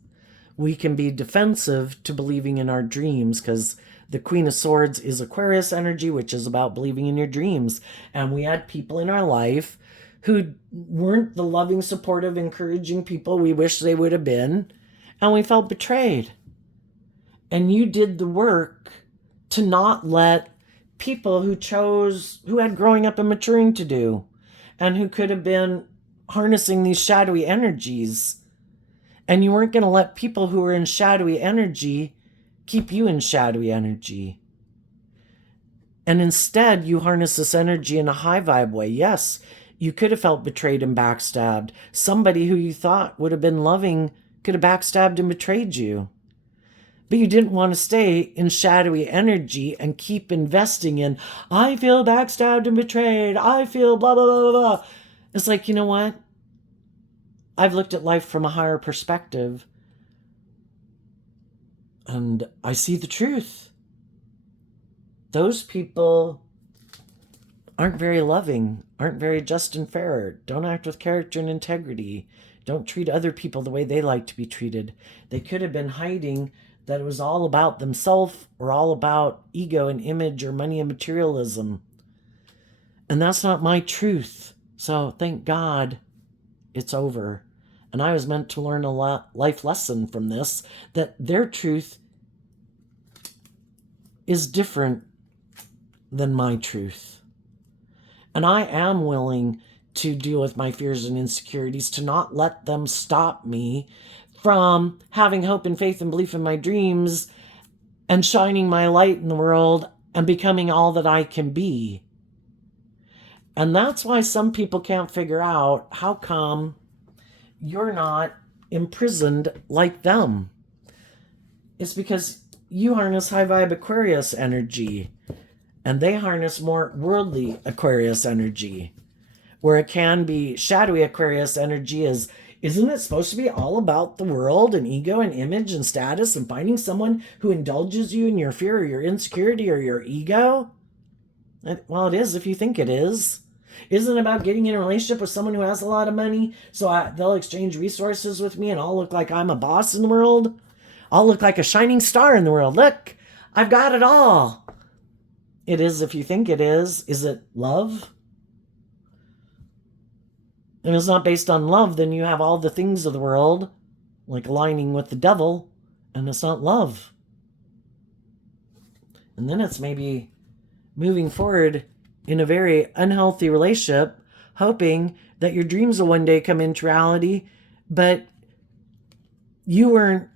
We can be defensive to believing in our dreams, because the Queen of Swords is Aquarius energy, which is about believing in your dreams. And we had people in our life who weren't the loving, supportive, encouraging people we wish they would have been. And we felt betrayed. And you did the work to not let people who had growing up and maturing to do, and who could have been harnessing these shadowy energies. And you weren't going to let people who were in shadowy energy keep you in shadowy energy. And instead, you harness this energy in a high vibe way. Yes, you could have felt betrayed and backstabbed. Somebody who you thought would have been loving could have backstabbed and betrayed you. But you didn't want to stay in shadowy energy and keep investing in, I feel backstabbed and betrayed. I feel blah, blah, blah, blah. It's like, you know what? I've looked at life from a higher perspective. And I see the truth. Those people aren't very loving, aren't very just and fair, don't act with character and integrity, don't treat other people the way they like to be treated. They could have been hiding that it was all about themselves or all about ego and image or money and materialism. And that's not my truth. So thank God it's over. And I was meant to learn a life lesson from this, that their truth is different than my truth. And I am willing to deal with my fears and insecurities, to not let them stop me from having hope and faith and belief in my dreams and shining my light in the world and becoming all that I can be. And that's why some people can't figure out how come you're not imprisoned like them. It's because you harness high vibe Aquarius energy, and they harness more worldly Aquarius energy, where it can be shadowy Aquarius energy is, isn't it supposed to be all about the world and ego and image and status and finding someone who indulges you in your fear or your insecurity or your ego? Well, it is if you think it is. Isn't it about getting in a relationship with someone who has a lot of money so they'll exchange resources with me and I'll look like I'm a boss in the world? I'll look like a shining star in the world. Look, I've got it all. It is if you think it is. Is it love? If it's not based on love, then you have all the things of the world, like aligning with the devil, and it's not love. And then it's maybe moving forward in a very unhealthy relationship, hoping that your dreams will one day come into reality, but you weren't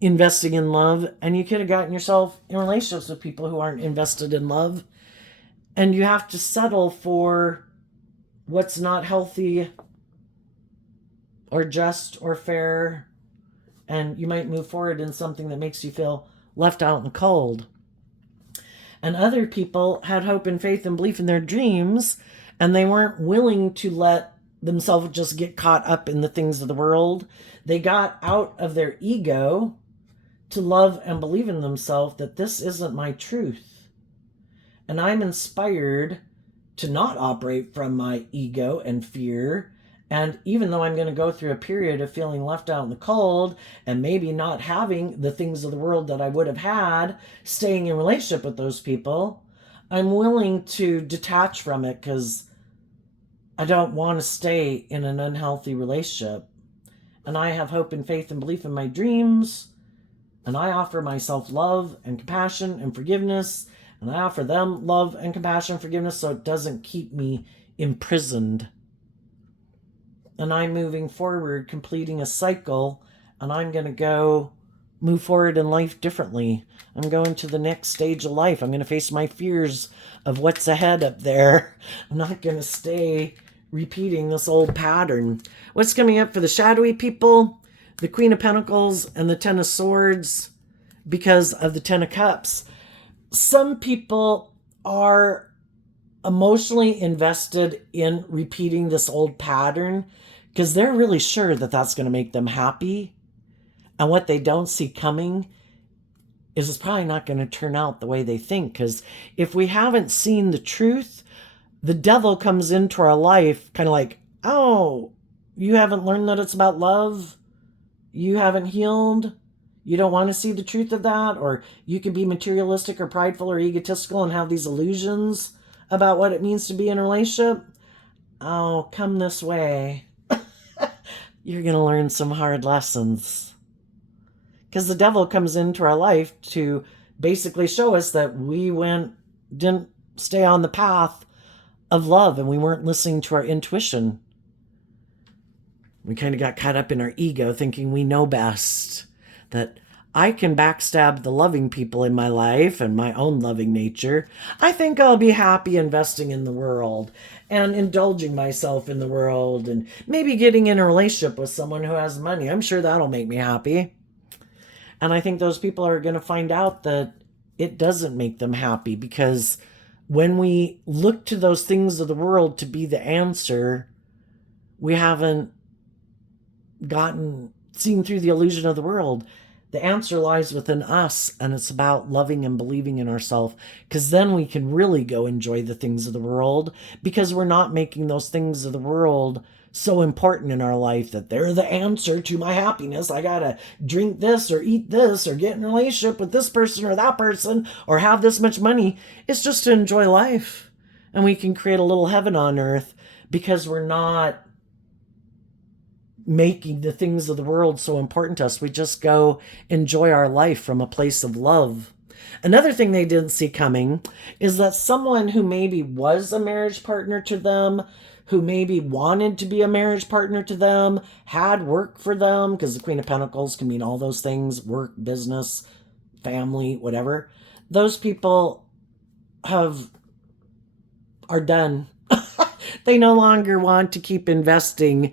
investing in love, and you could have gotten yourself in relationships with people who aren't invested in love, and you have to settle for what's not healthy or just or fair, and you might move forward in something that makes you feel left out in the cold. And other people had hope and faith and belief in their dreams, and they weren't willing to let themselves just get caught up in the things of the world. They got out of their ego to love and believe in themselves that this isn't my truth. And I'm inspired to not operate from my ego and fear. And even though I'm going to go through a period of feeling left out in the cold and maybe not having the things of the world that I would have had staying in relationship with those people, I'm willing to detach from it because I don't want to stay in an unhealthy relationship. And I have hope and faith and belief in my dreams. And I offer myself love and compassion and forgiveness. And I offer them love and compassion and forgiveness so it doesn't keep me imprisoned. And I'm moving forward, completing a cycle. And I'm going to go move forward in life differently. I'm going to the next stage of life. I'm going to face my fears of what's ahead up there. I'm not going to stay repeating this old pattern. What's coming up for the shadowy people? The Queen of Pentacles and the Ten of Swords because of the Ten of Cups. Some people are emotionally invested in repeating this old pattern because they're really sure that that's going to make them happy. And what they don't see coming is it's probably not going to turn out the way they think. Because if we haven't seen the truth, the devil comes into our life kind of like, oh, you haven't learned that it's about love? You haven't healed? You don't want to see the truth of that? Or you could be materialistic or prideful or egotistical and have these illusions about what it means to be in a relationship? Oh, come this way. You're going to learn some hard lessons. Because the devil comes into our life to basically show us that we didn't stay on the path of love and we weren't listening to our intuition. We kind of got caught up in our ego thinking we know best, that I can backstab the loving people in my life and my own loving nature. I think I'll be happy investing in the world and indulging myself in the world and maybe getting in a relationship with someone who has money. I'm sure that'll make me happy. And I think those people are going to find out that it doesn't make them happy, because when we look to those things of the world to be the answer, we haven't seen through the illusion of the world. The answer lies within us, and it's about loving and believing in ourselves, because then we can really go enjoy the things of the world, because we're not making those things of the world so important in our life that they're the answer to my happiness. I gotta drink this or eat this or get in a relationship with this person or that person or have this much money. It's just to enjoy life, and we can create a little heaven on earth because we're not making the things of the world so important to us. We just go enjoy our life from a place of love. Another thing they didn't see coming is that someone who maybe was a marriage partner to them, who maybe wanted to be a marriage partner to them, had work for them, because the Queen of Pentacles can mean all those things: work, business, family, whatever. Those people are done. They no longer want to keep investing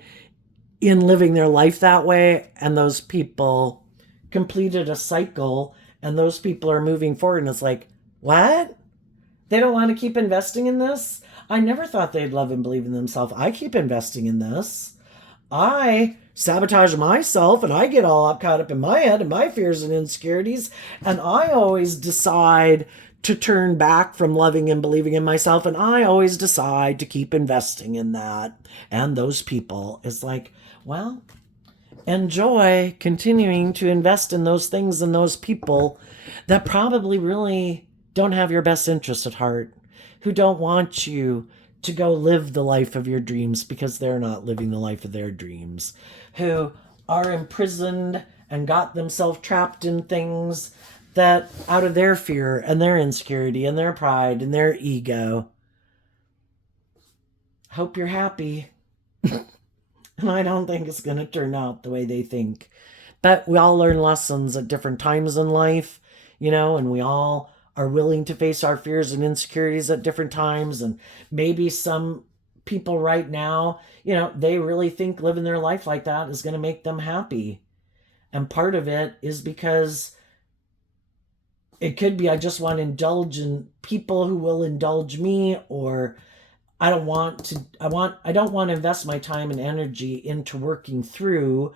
in living their life that way, and those people completed a cycle, and those people are moving forward, and it's like, what? They don't want to keep investing in this? I never thought they'd love and believe in themselves. I keep investing in this. I sabotage myself, and I get all caught up in my head and my fears and insecurities, and I always decide to turn back from loving and believing in myself, and I always decide to keep investing in that. And those people, it's like, well, enjoy continuing to invest in those things and those people that probably really don't have your best interest at heart, who don't want you to go live the life of your dreams because they're not living the life of their dreams, who are imprisoned and got themselves trapped in things that out of their fear and their insecurity and their pride and their ego. Hope you're happy. And I don't think it's going to turn out the way they think. But we all learn lessons at different times in life, and we all are willing to face our fears and insecurities at different times. And maybe some people right now, they really think living their life like that is going to make them happy. And part of it is because It could be I just want to indulge in people who will indulge me, or I don't want to invest my time and energy into working through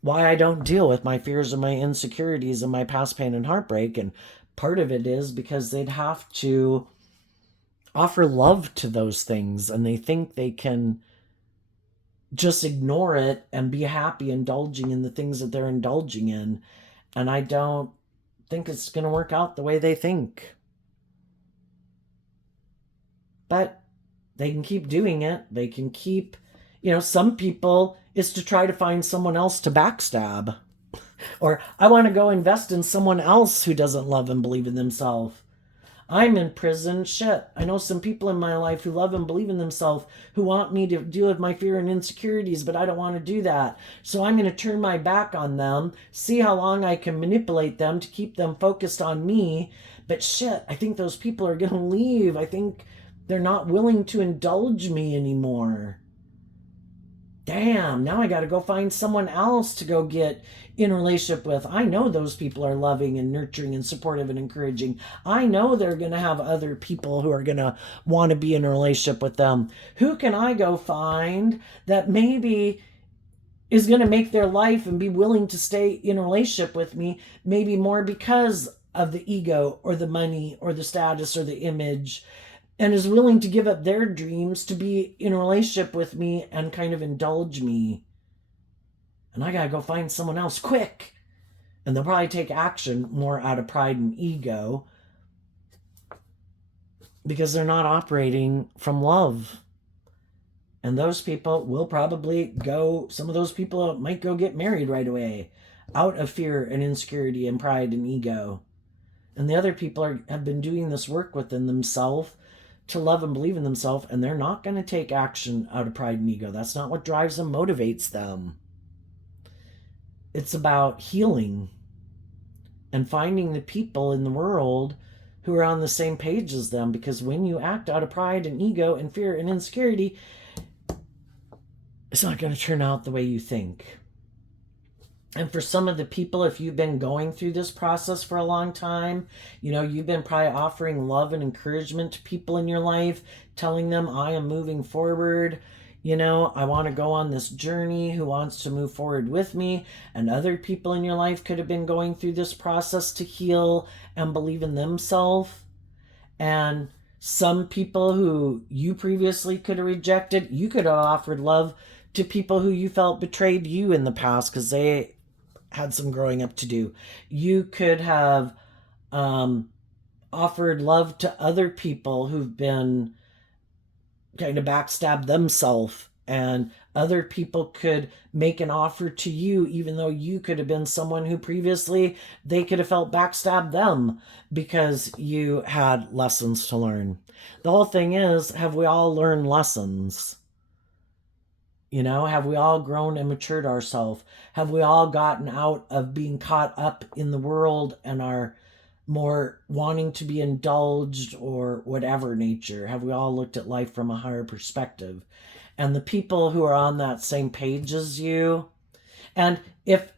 why I don't deal with my fears and my insecurities and my past pain and heartbreak. And part of it is because they'd have to offer love to those things, and they think they can just ignore it and be happy indulging in the things that they're indulging in. And I don't think it's going to work out the way they think. But they can keep doing it. They can keep, some people is to try to find someone else to backstab. Or I want to go invest in someone else who doesn't love and believe in themselves. I'm in prison. Shit. I know some people in my life who love and believe in themselves who want me to deal with my fear and insecurities, but I don't want to do that. So I'm going to turn my back on them, see how long I can manipulate them to keep them focused on me. But shit, I think those people are going to leave. I think they're not willing to indulge me anymore. Damn, now I got to go find someone else to go get in a relationship with. I know those people are loving and nurturing and supportive and encouraging. I know they're going to have other people who are going to want to be in a relationship with them. Who can I go find that maybe is going to make their life and be willing to stay in a relationship with me, maybe more because of the ego or the money or the status or the image, and is willing to give up their dreams to be in a relationship with me and kind of indulge me. And I gotta go find someone else quick. And they'll probably take action more out of pride and ego because they're not operating from love. And those people will probably go, some of those people might go get married right away out of fear and insecurity and pride and ego. And the other people have been doing this work within themselves to love and believe in themselves, and they're not going to take action out of pride and ego. That's not what drives them, motivates them. It's about healing and finding the people in the world who are on the same page as them, because when you act out of pride and ego and fear and insecurity, it's not going to turn out the way you think. And for some of the people, if you've been going through this process for a long time, you've been probably offering love and encouragement to people in your life, telling them, I am moving forward. I want to go on this journey. Who wants to move forward with me? And other people in your life could have been going through this process to heal and believe in themselves. And some people who you previously could have rejected, you could have offered love to people who you felt betrayed you in the past because they had some growing up to do. You could have offered love to other people who've been kind of backstabbed themselves, and other people could make an offer to you even though you could have been someone who previously they could have felt backstabbed them because you had lessons to learn. The whole thing is, have we all learned lessons? Have we all grown and matured ourselves? Have we all gotten out of being caught up in the world and are more wanting to be indulged or whatever nature? Have we all looked at life from a higher perspective? And the people who are on that same page as you, and if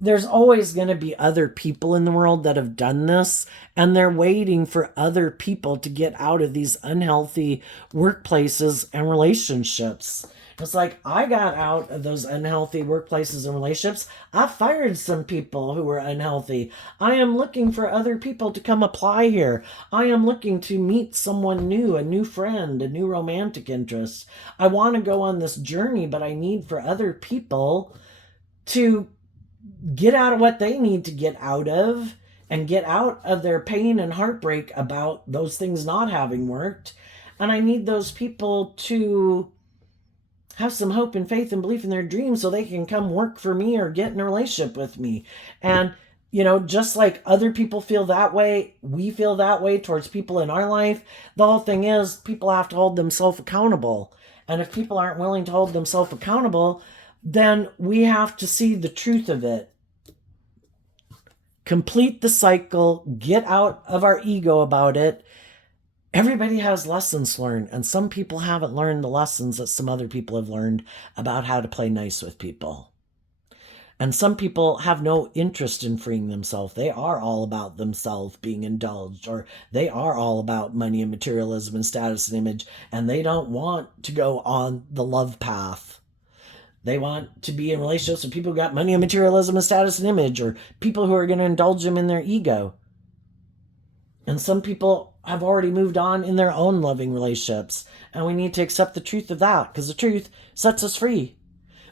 there's always going to be other people in the world that have done this, and they're waiting for other people to get out of these unhealthy workplaces and relationships. It's like, I got out of those unhealthy workplaces and relationships. I fired some people who were unhealthy. I am looking for other people to come apply here. I am looking to meet someone new, a new friend, a new romantic interest. I want to go on this journey, but I need for other people to get out of what they need to get out of and get out of their pain and heartbreak about those things not having worked. And I need those people to have some hope and faith and belief in their dreams so they can come work for me or get in a relationship with me. And, just like other people feel that way, we feel that way towards people in our life. The whole thing is, people have to hold themselves accountable. And if people aren't willing to hold themselves accountable, then we have to see the truth of it. Complete the cycle, get out of our ego about it. Everybody has lessons to learn, and some people haven't learned the lessons that some other people have learned about how to play nice with people. And some people have no interest in freeing themselves. They are all about themselves being indulged, or they are all about money and materialism and status and image, and they don't want to go on the love path. They want to be in relationships with people who got money and materialism and status and image, or people who are going to indulge them in their ego. And some people have already moved on in their own loving relationships, and we need to accept the truth of that, because the truth sets us free.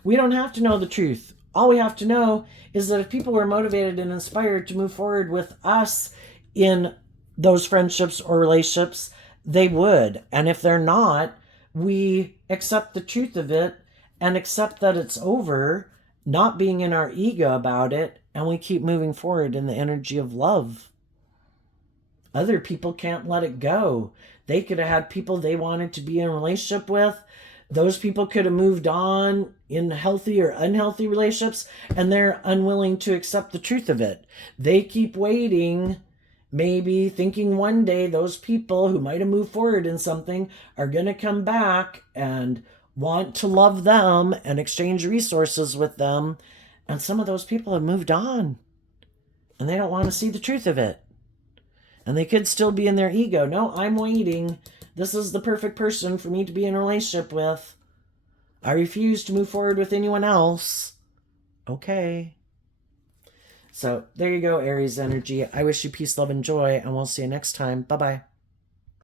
We don't have to know the truth. All we have to know is that if people were motivated and inspired to move forward with us in those friendships or relationships, they would. And if they're not, we accept the truth of it and accept that it's over, not being in our ego about it, and we keep moving forward in the energy of love. Other people can't let it go. They could have had people they wanted to be in a relationship with. Those people could have moved on in healthy or unhealthy relationships, and they're unwilling to accept the truth of it. They keep waiting, maybe thinking one day those people who might have moved forward in something are going to come back and want to love them and exchange resources with them. And some of those people have moved on, and they don't want to see the truth of it. And they could still be in their ego. No, I'm waiting. This is the perfect person for me to be in a relationship with. I refuse to move forward with anyone else. Okay. So there you go, Aries energy. I wish you peace, love, and joy, and we'll see you next time. Bye-bye.